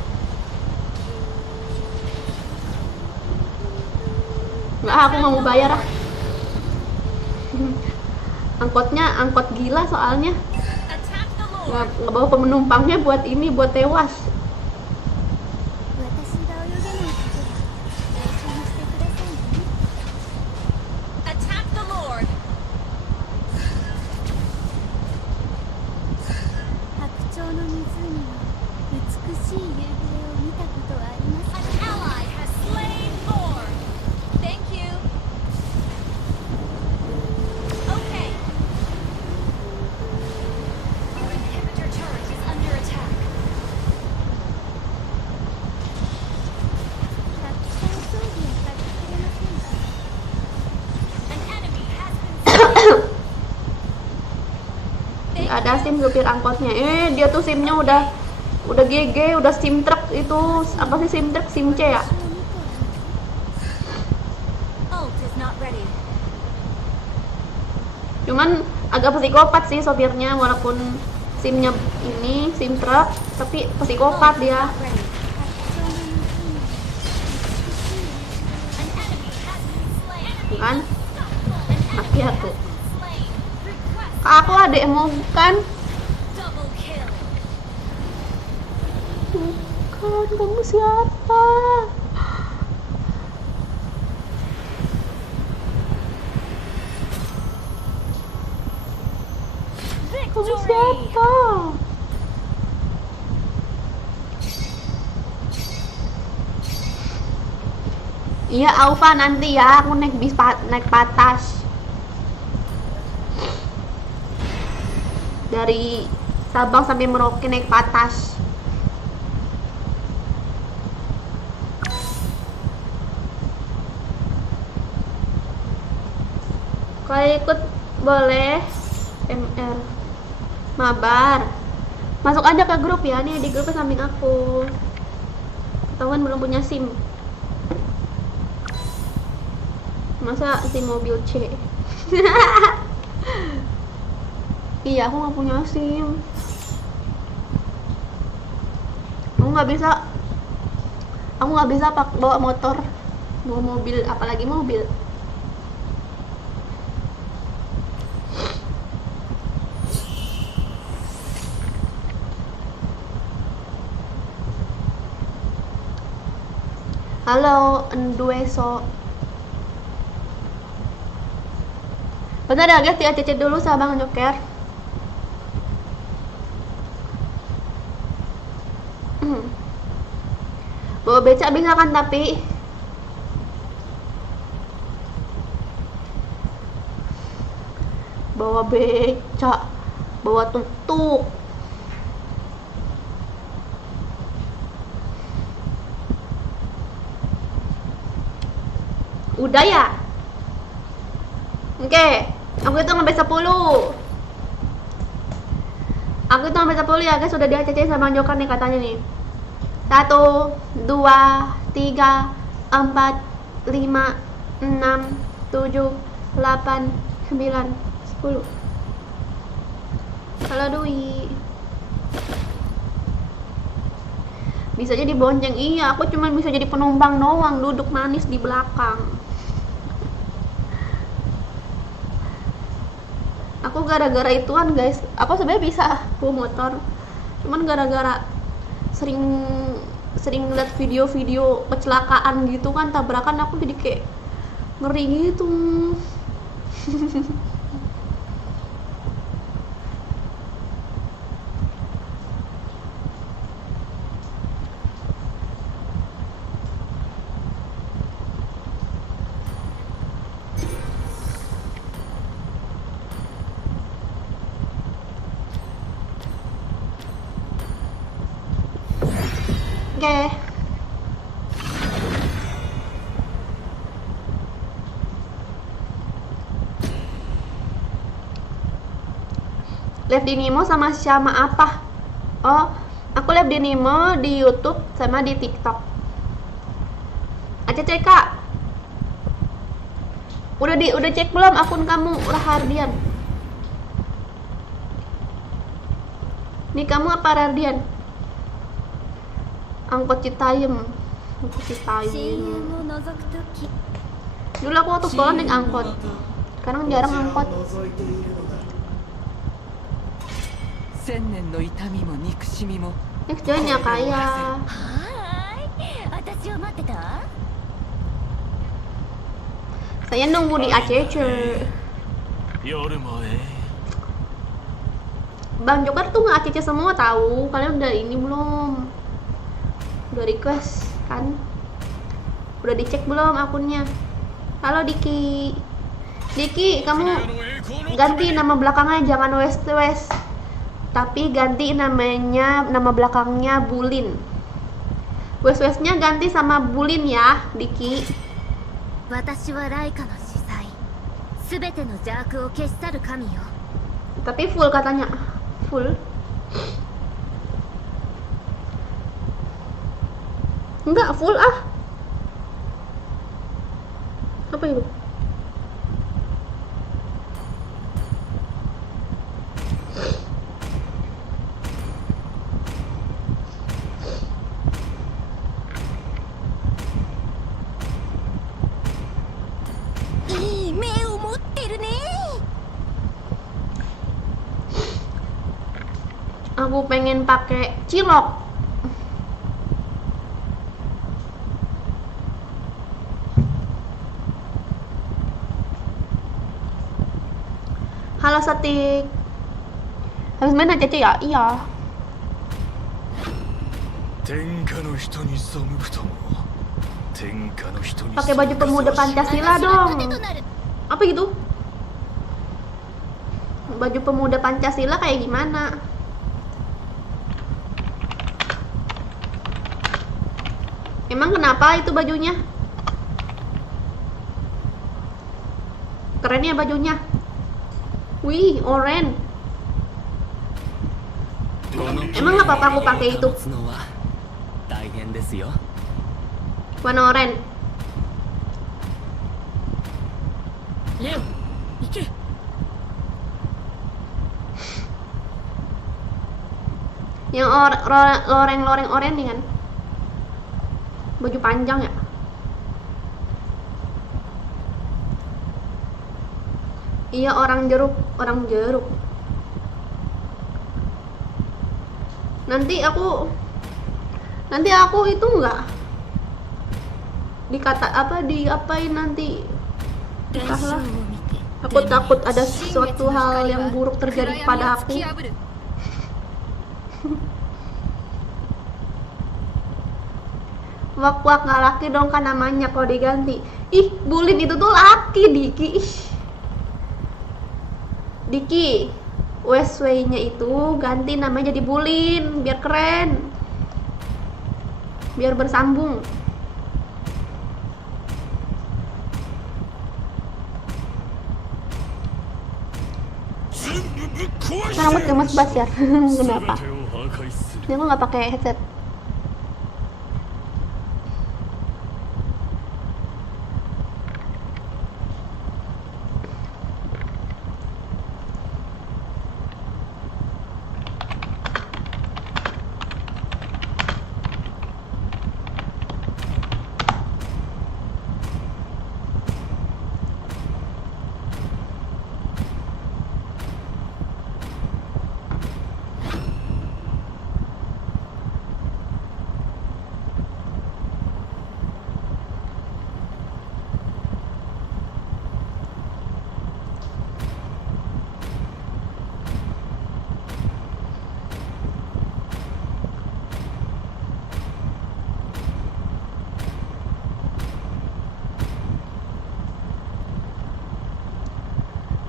Nggak, aku nggak mau bayar ah. Angkotnya angkot gila soalnya. Attack the Lord. Nggak bawa penumpangnya buat ini, buat tewas. 私が泳げないことは内緒にしてくださいね Attack the Lord. 白鳥の湖の美しい夕暮れを見たことはありますか An ally has slain Thor. Thank you. Okay. Our inhibitor turret is under attack. たくさん装備を買ってくれませんか An enemy has been slain. Nggak ada SIM supir angkotnya. Dia tuh SIM-nya udah GG, udah SIM truk itu. Apa sih SIM truk? SIM C ya? 私を見てる Ult is not ready. Cuman agak psikopat sih sopirnya, walaupun SIM-nya ini SIM truk, tapi psikopat Ult is dia. not ready. 白鳥の湖の美しい夕暮れを An enemy has been slain. Kan? An Mati enemy aku. has been slain. Request Aku adekmu kan? double kill. Bukan, kamu siapa? Kamu Victory. siapa? Iya Aufa, nanti ya aku naik naik patas dari Sabang sampai Merauke naik patas. Kalau ikut boleh MR mabar, masuk aja ke grup ya. Nih di grupnya samping aku. Ketahuan belum punya SIM. Masa SIM mobil C? Iya, aku nggak punya SIM. Aku nggak bisa bawa motor, bawa mobil, apalagi mobil. Halo, Endueso. Bentar ya guys, di dulu sama Bang Joker. Bawa becak bisa kan tapi bawa becak bawa tuk-tuk. Udah ya? Oke, aku hitung sampai 10. Aku hitung sampai 10 ya guys, sudah di-ACC sama Joker nih katanya nih. 1, 2, 3, 4, 5, 6, 7, 8, 9, 10. Halo Dwi. Bisa jadi bonceng. Iya, aku cuma bisa jadi penumpang doang, duduk manis di belakang. Aku gara-gara ituan guys, aku sebenarnya bisa bawa motor, cuman gara-gara sering lihat video-video kecelakaan gitu kan, tabrakan, aku jadi kayak ngeri gitu. Oke. Live di Nemo sama apa? Oh, aku live di Nemo di YouTube sama di TikTok. ACC Kak. Udah cek belum akun kamu, Rahardian? Nih kamu apa Rahardian? Angkot Citayam. Dulu aku waktu sekolah naik angkot. Sekarang jarang angkot. Next join ya kaya. Saya nunggu di ACC. Bang Joker tuh nggak ACC semua tahu. Kalian udah ini belum? Udah request kan? Udah dicek belum akunnya? Halo Diki. Diki, kamu ganti nama belakangnya, jangan West, tapi ganti nama belakangnya Bulin. Westnya ganti sama Bulin ya, Diki. Tapi full katanya, full. Enggak full ah. Apa itu? Aku pengen pakai cilok. Halo Satik. Habis main ACC ya? Iya. Pakai baju pemuda Pancasila dong. Apa gitu? Baju pemuda Pancasila kayak gimana? Emang kenapa itu bajunya? Keren ya bajunya. Wih, oren. Emang nggak apa-apa aku pakai itu? Warna oren. Yang loreng oren nih kan? Baju panjang ya? Iya, orang jeruk. Nanti aku itu enggak diapain nanti. Entahlah. Aku takut ada suatu hal yang buruk terjadi pada aku. Wak nggak laki dong kan namanya kalau diganti. Ih, Bulin itu tuh laki, Diki. Diki, Westway-nya itu ganti namanya jadi Bulin biar keren, biar bersambung. Rambut gemes banget ya. Kenapa? Dia kok nggak pakai headset?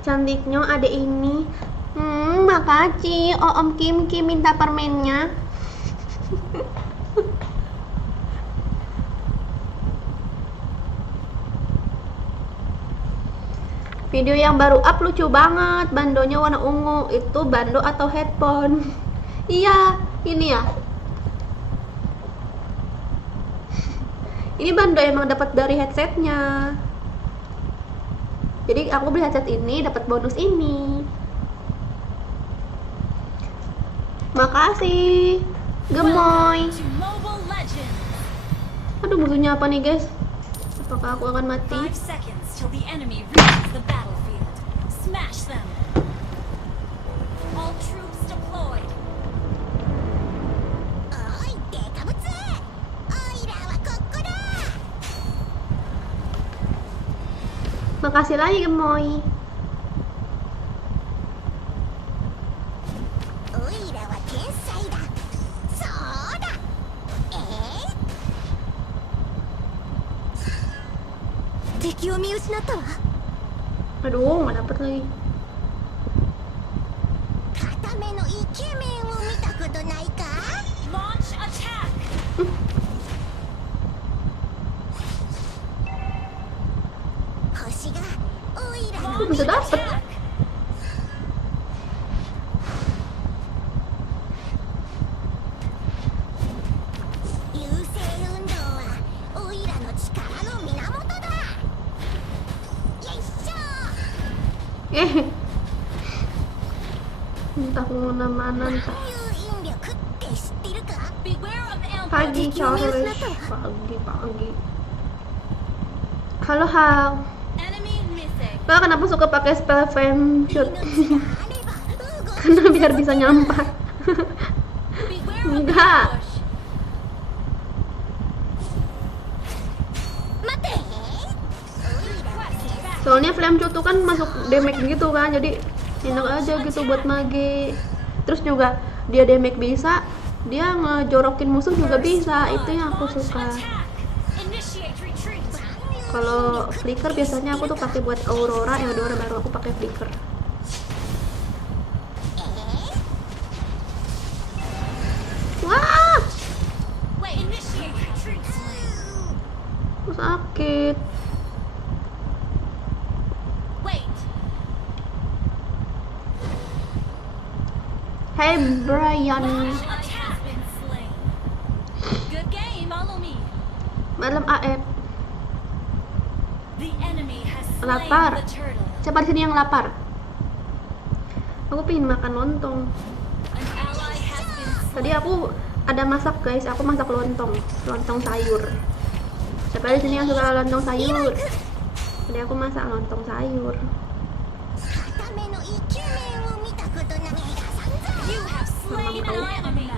Cantiknya ada ini. Makasih. Oh, Om Kim minta permennya. Video yang baru up lucu banget. Bandonya warna ungu. Itu bando atau headphone? Iya, ini ya. Ini bando emang dapat dari headsetnya. Jadi aku beli headset ini dapat bonus ini. Makasih, gemoy. To Mobile Legends. Aduh, musuhnya apa nih guys? Apakah aku akan mati? 5 seconds till the enemy reaches the battlefield. Smash them. All troops deployed. Makasih lagi gemoy. Aduh, nggak dapet lagi. Launch attack. Bisa dapet. Entah kemana-mana entah. Beware of Pagi ambush. Charles. Pagi. Halo Hal. Enemy missing. Lo kenapa suka pakai spell flame shoot? Karena biar bisa nyampar. Beware of Enggak. ambush. Soalnya flame shoot tuh kan masuk damage gitu kan, jadi enak aja gitu buat mage. Terus juga dia damage bisa, dia ngejorokin musuh juga bisa. Itu yang aku suka. Initiate retreat. Kalau flicker biasanya aku tuh pakai buat Aurora, Eudora baru aku pakai flicker. Wah, Wait, initiate retreat. sakit. Wait. Hey Brian, Launch attack has been slain. Good game, follow me. malam AF. The enemy has slain Lapar. the turtle. Siapa di sini yang lapar? Aku pengen makan lontong. An ally has been slain. Tadi aku ada masak guys, aku masak lontong sayur. Siapa di sini yang suka lontong sayur? Tadi aku masak lontong sayur. You have slain an enemy.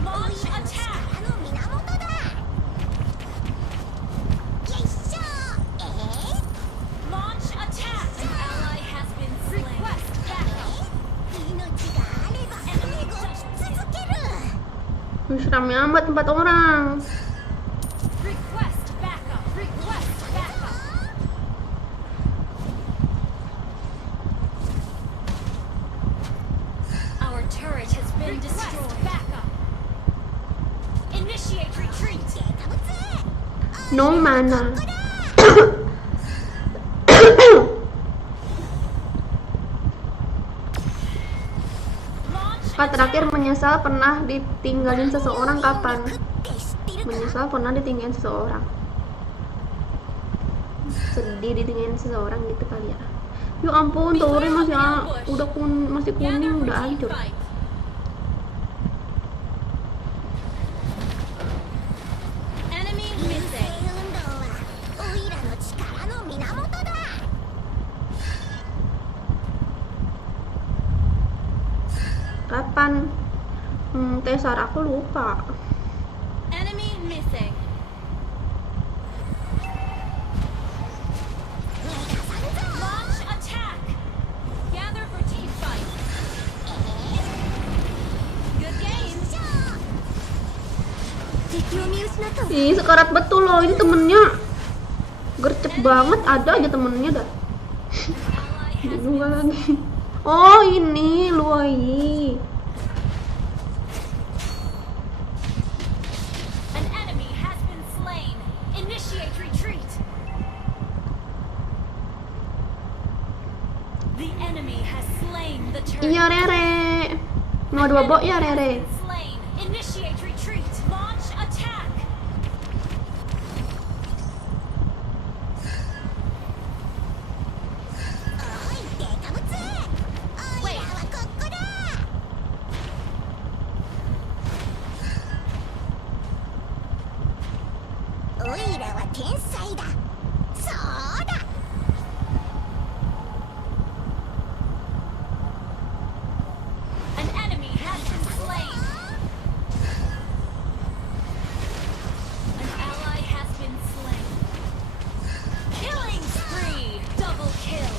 Launch attack. Launch attack. An ally has been slain. Request backup. Enemy Wih, rame amat 4 orang. Request backup. Request backup. Our turret has been destroyed. Backup. Initiate retreat. No mana. Launch. Kak terakhir menyesal pernah ditinggalin seseorang kapan? Menyesal pernah ditinggalin seseorang. Sedih ditinggalin seseorang gitu kali ya. Ya ampun, Tori masih masih kuning, udah hancur. Enemy missing. Kapan? Tesar aku lupa. Enemy missing. Launch attack. Gather for team fight. Good game. Ih, sekarat betul loh ini temennya. Gercep banget, ada aja temennya dah. Ally Ini has juga lagi. Oh, ini Luai. An enemy has been slain. Initiate retreat. The enemy has slain the turret. Iya Rere. Mau dua bok ya Rere. Slain. Initiate retreat. Launch attack. Wait. An enemy has been slain. An ally has been slain. Killing spree. Double kill.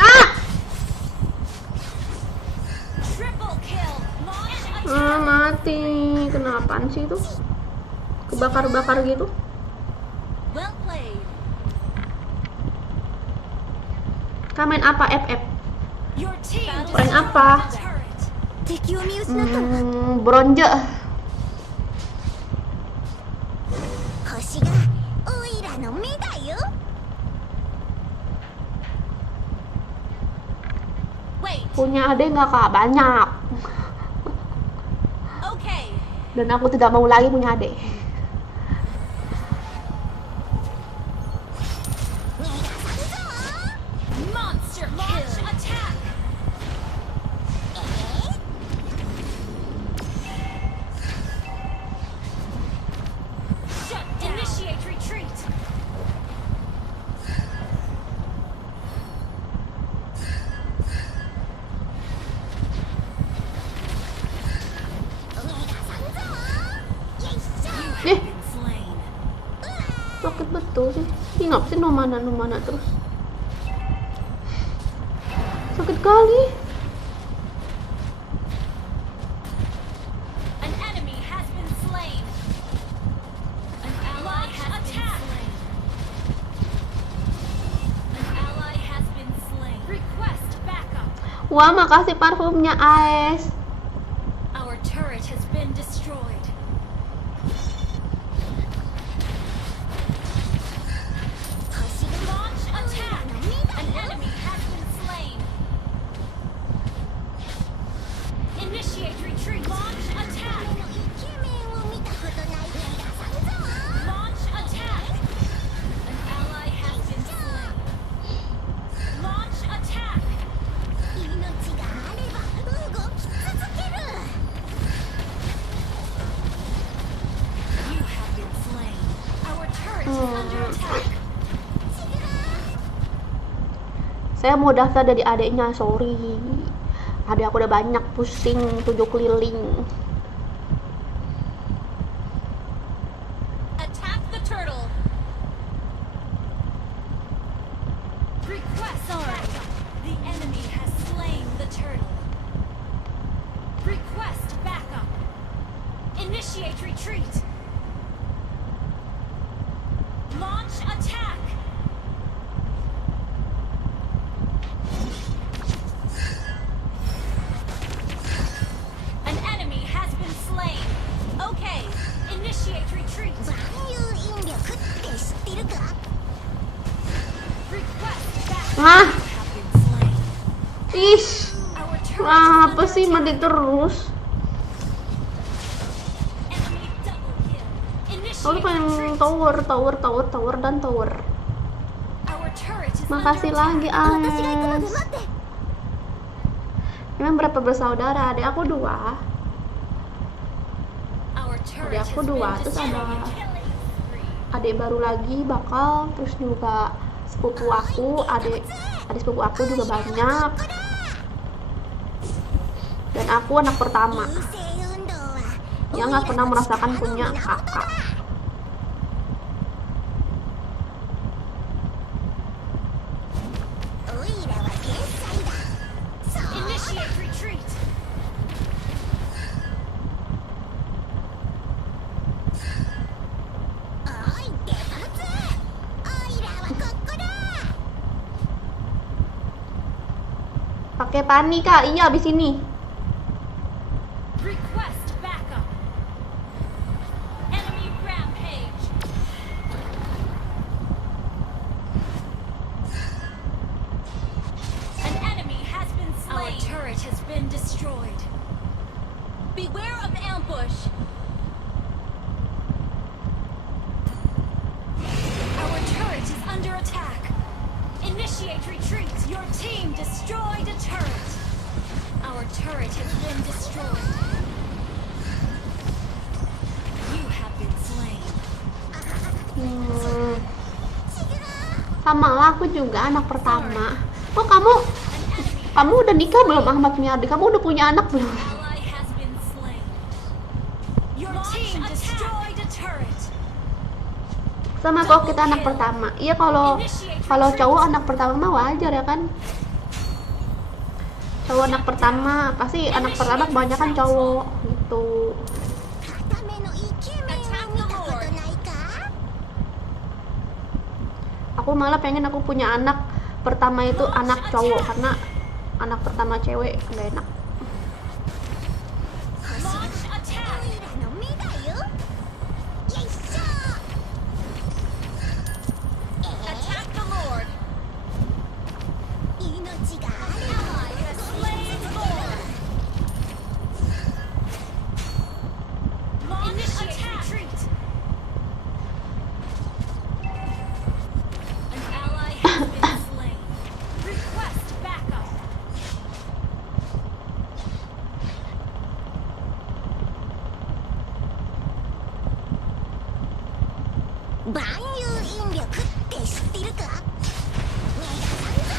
Ah! Triple kill. Launch attack. Mati. Kenapaan sih itu? Kebakar-bakar gitu. Well played. Kamen apa FF? Your team Rank apa? turret. Bronze. Wait. Punya adek nggak kak? Banyak. Okay. Dan aku tidak mau lagi punya adek. Monster launch attack. Shut down. Initiate retreat. Eh, Been slain. sakit betul sih. Ih, ngapa sih no mana terus? Sakit kali. An enemy has been slain. An ally has been slain. An ally has been slain. Request backup. Wah, makasih parfumnya AS. Our turret has been destroyed. Launch attack. An enemy has been slain. Initiate retreat. Launch attack. Launch attack. An ally has been slain. Launch attack. You have been slain. Our turret is under attack. Saya mau daftar dari adeknya, sorry. Adek aku udah banyak, pusing 7 keliling. Attack the turtle. Request backup. The enemy has slain the turtle. Request backup. Initiate retreat. Ah, have been slain. ish. Our turret is Apa sih mati terus? enemy double kill. Aku tuh pengen tower dan tower. Our turret is Makasih under lagi, attack. 私が行くので Alex. 待って Emang berapa bersaudara? Adik aku 2. Our turret aku has been dua, terus destroyed. ada- Killing spree. Adik baru lagi bakal, terus juga sepupu aku, adik sepupu aku juga banyak. Dan aku anak pertama 優勢運動は yang nggak pernah merasakan punya kakak. Initiate retreat. Pakai panik kak, iya abis ini. Request backup. Enemy rampage. An enemy has been slain. Our turret has been destroyed. Beware of ambush. Our turret is under attack. Initiate retreat. Your team destroyed a turret. Our turret has been destroyed. You have been slain. Sama lah, aku juga anak pertama. Kok kamu udah nikah belum Ahmad Miardi? Kamu udah punya anak belum? Ally has been slain. Your team destroyed a turret. Sama kok kita anak pertama. Iya, kalau cowok anak pertama mah wajar ya kan? Cowok anak pertama, pasti anak pertama kebanyakan cowok gitu. Aku malah pengen aku punya anak pertama itu anak cowok, karena anak pertama cewek nggak enak. Launch attack. Attack the Lord. Ally has slain Lord. Launch retreat. An ally has been slain. Request backup.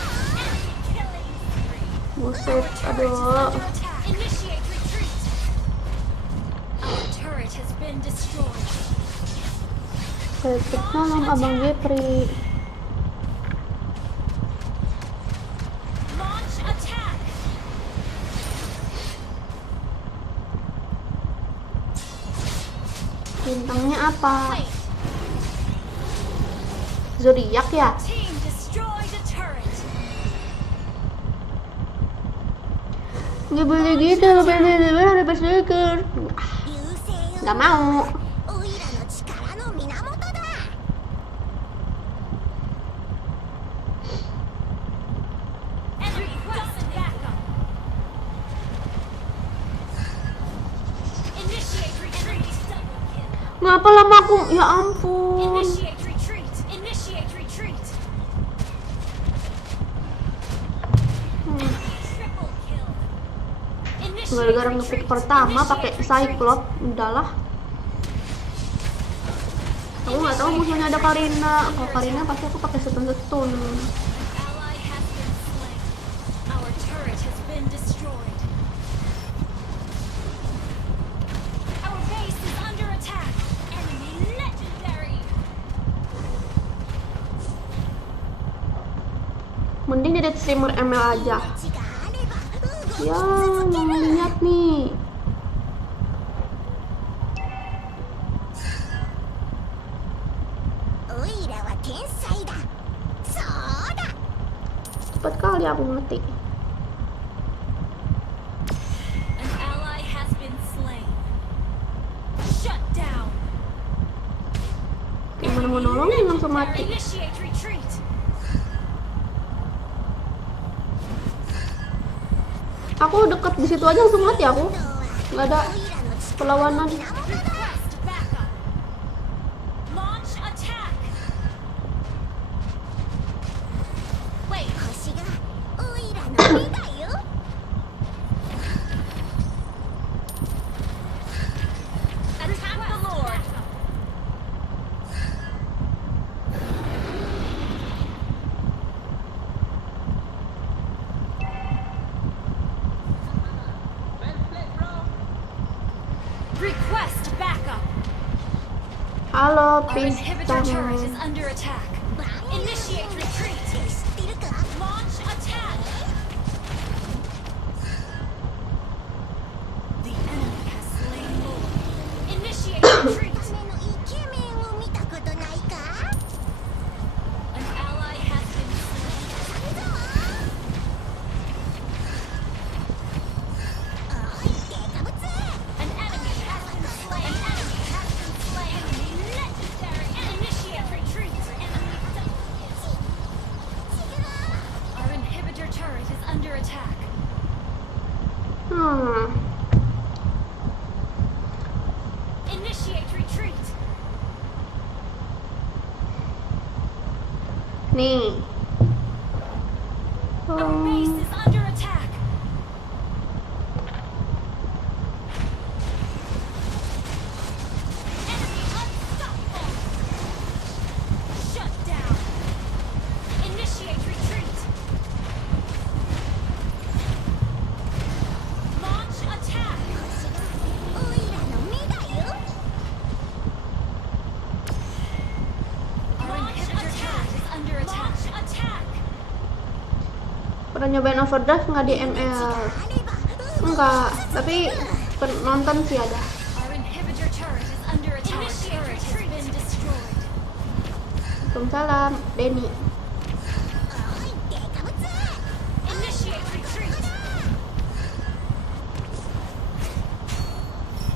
Killing spree. Buset, aduh. Under attack. Initiate retreat. Our turret has been destroyed. Nolong abang Jepri. Launch attack. Bintangnya apa? Wait. Zodiak ya? Team destroyed a turret. Gak boleh gitu, ada bersyukur. Gak mau. And request backup. Initiate retreat. Double kill. Ngapa lama aku? Ya ampun. Initiate retreat. Initiate retreat. Triple kill. Initiate Gara-gara ngepick retreat. pertama Initiate pakai retreat. Cyclops, udahlah. Aku nggak tahu musuhnya ada Karina. Kalau Karina pasti aku pakai stun. Ally has been slain. Our turret has been destroyed. Our base is under attack. Enemy legendary. Mending jadi streamer ML aja. Ya, mau lihat nih. Cepet kali aku mati. An ally has been slain. Shut down. Gimana mau nolongin langsung mati. Initiate retreat. Aku deket di situ aja langsung mati aku. Nggak ada perlawanan. Request backup. Launch attack. Wait. 星がオイラの目だよ Attack the Lord. Request backup. Halo, Our inhibitor pisang. turret is under attack. Initiate retreat. 知ってるか Launch attack. The enemy has slain Lord. Initiate retreat. 目のイケメンを見たことないか An ally has been slain. おいデカブツ An enemy has been slain. An enemy has been slain. Enemy legendary. Initiate retreat. Our inhibitor turret is under attack. Initiate retreat. Nih. Our base is under attack. Enemy unstoppable. Shut down. Initiate retreat. Launch attack. オイラの目だよ Our inhibitor turret is under attack. Launch attack. Pernah nyobain overdrive nggak di ML? あれば Enggak, tapi nonton sih ada. Our inhibitor turret is under attack. Initiate retreat. Has been destroyed. Waalaikumsalam, Denny. おいデカブツ Initiate retreat.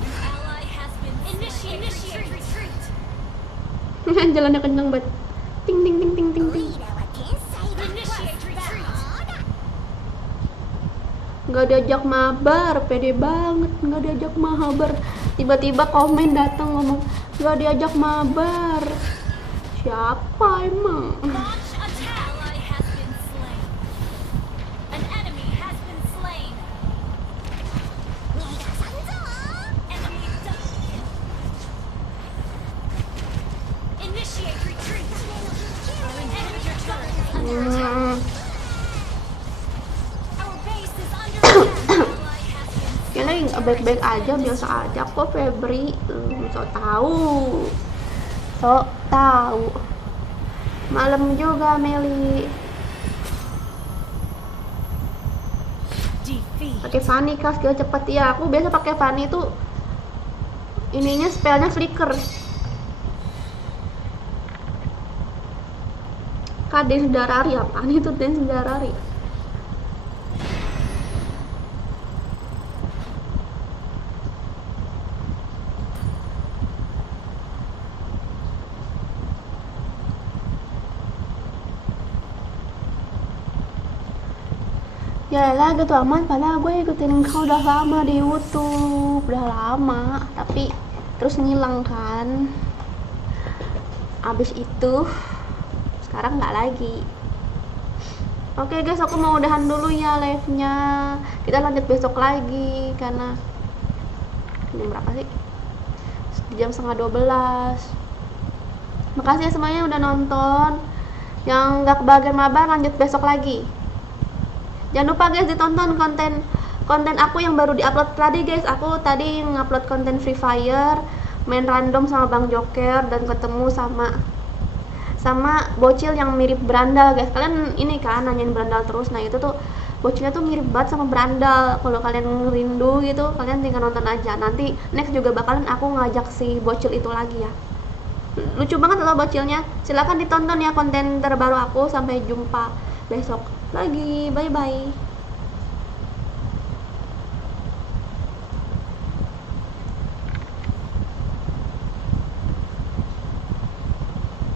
An ally has been initiate retreat. Jalannya kenceng banget. Ting ting ting ting ting オ ting. イラは天才だ Initiate retreat. そうだ Nggak diajak mabar, pede banget. Nggak diajak mabar. Tiba-tiba komen datang ngomong nggak diajak mabar. Siapa emang? Launch attack. Ally has been slain. An enemy has been slain. 逃がさんぞ Enemy double. Initiate retreat. Our inhibitor turret is under attack. Our base is under attack. Ally has been Kayaknya nggak baik-baik aja, biasa aja kok Febri. Sok tahu. Sok tahu. Malam juga Meli. defeat. Pakai Fanny kah skill cepet ya. Aku biasa pakai Fanny itu ininya spellnya flicker. Dance Darari apaan itu Dance Darari? Ya lah gitu aman, padahal gue ikutin kau udah lama di YouTube, udah lama, tapi terus ngilang kan. Abis itu sekarang nggak lagi. Oke guys, aku mau udahan dulu ya live-nya. Kita lanjut besok lagi karena jam berapa sih? Jam 11:30. Makasih ya semuanya udah nonton. Yang nggak kebagian mabar lanjut besok lagi. Jangan lupa guys ditonton konten aku yang baru diupload tadi guys. Aku tadi ngupload konten Free Fire, main random sama Bang Joker dan ketemu sama bocil yang mirip Brandal guys. Kalian ini kan nanyain Brandal terus. Nah itu tuh bocilnya tuh mirip banget sama Brandal. Kalau kalian rindu gitu, kalian tinggal nonton aja. Nanti next juga bakalan aku ngajak si bocil itu lagi ya. Lucu banget loh bocilnya. Silahkan ditonton ya konten terbaru aku. Sampai jumpa besok lagi. Bye bye.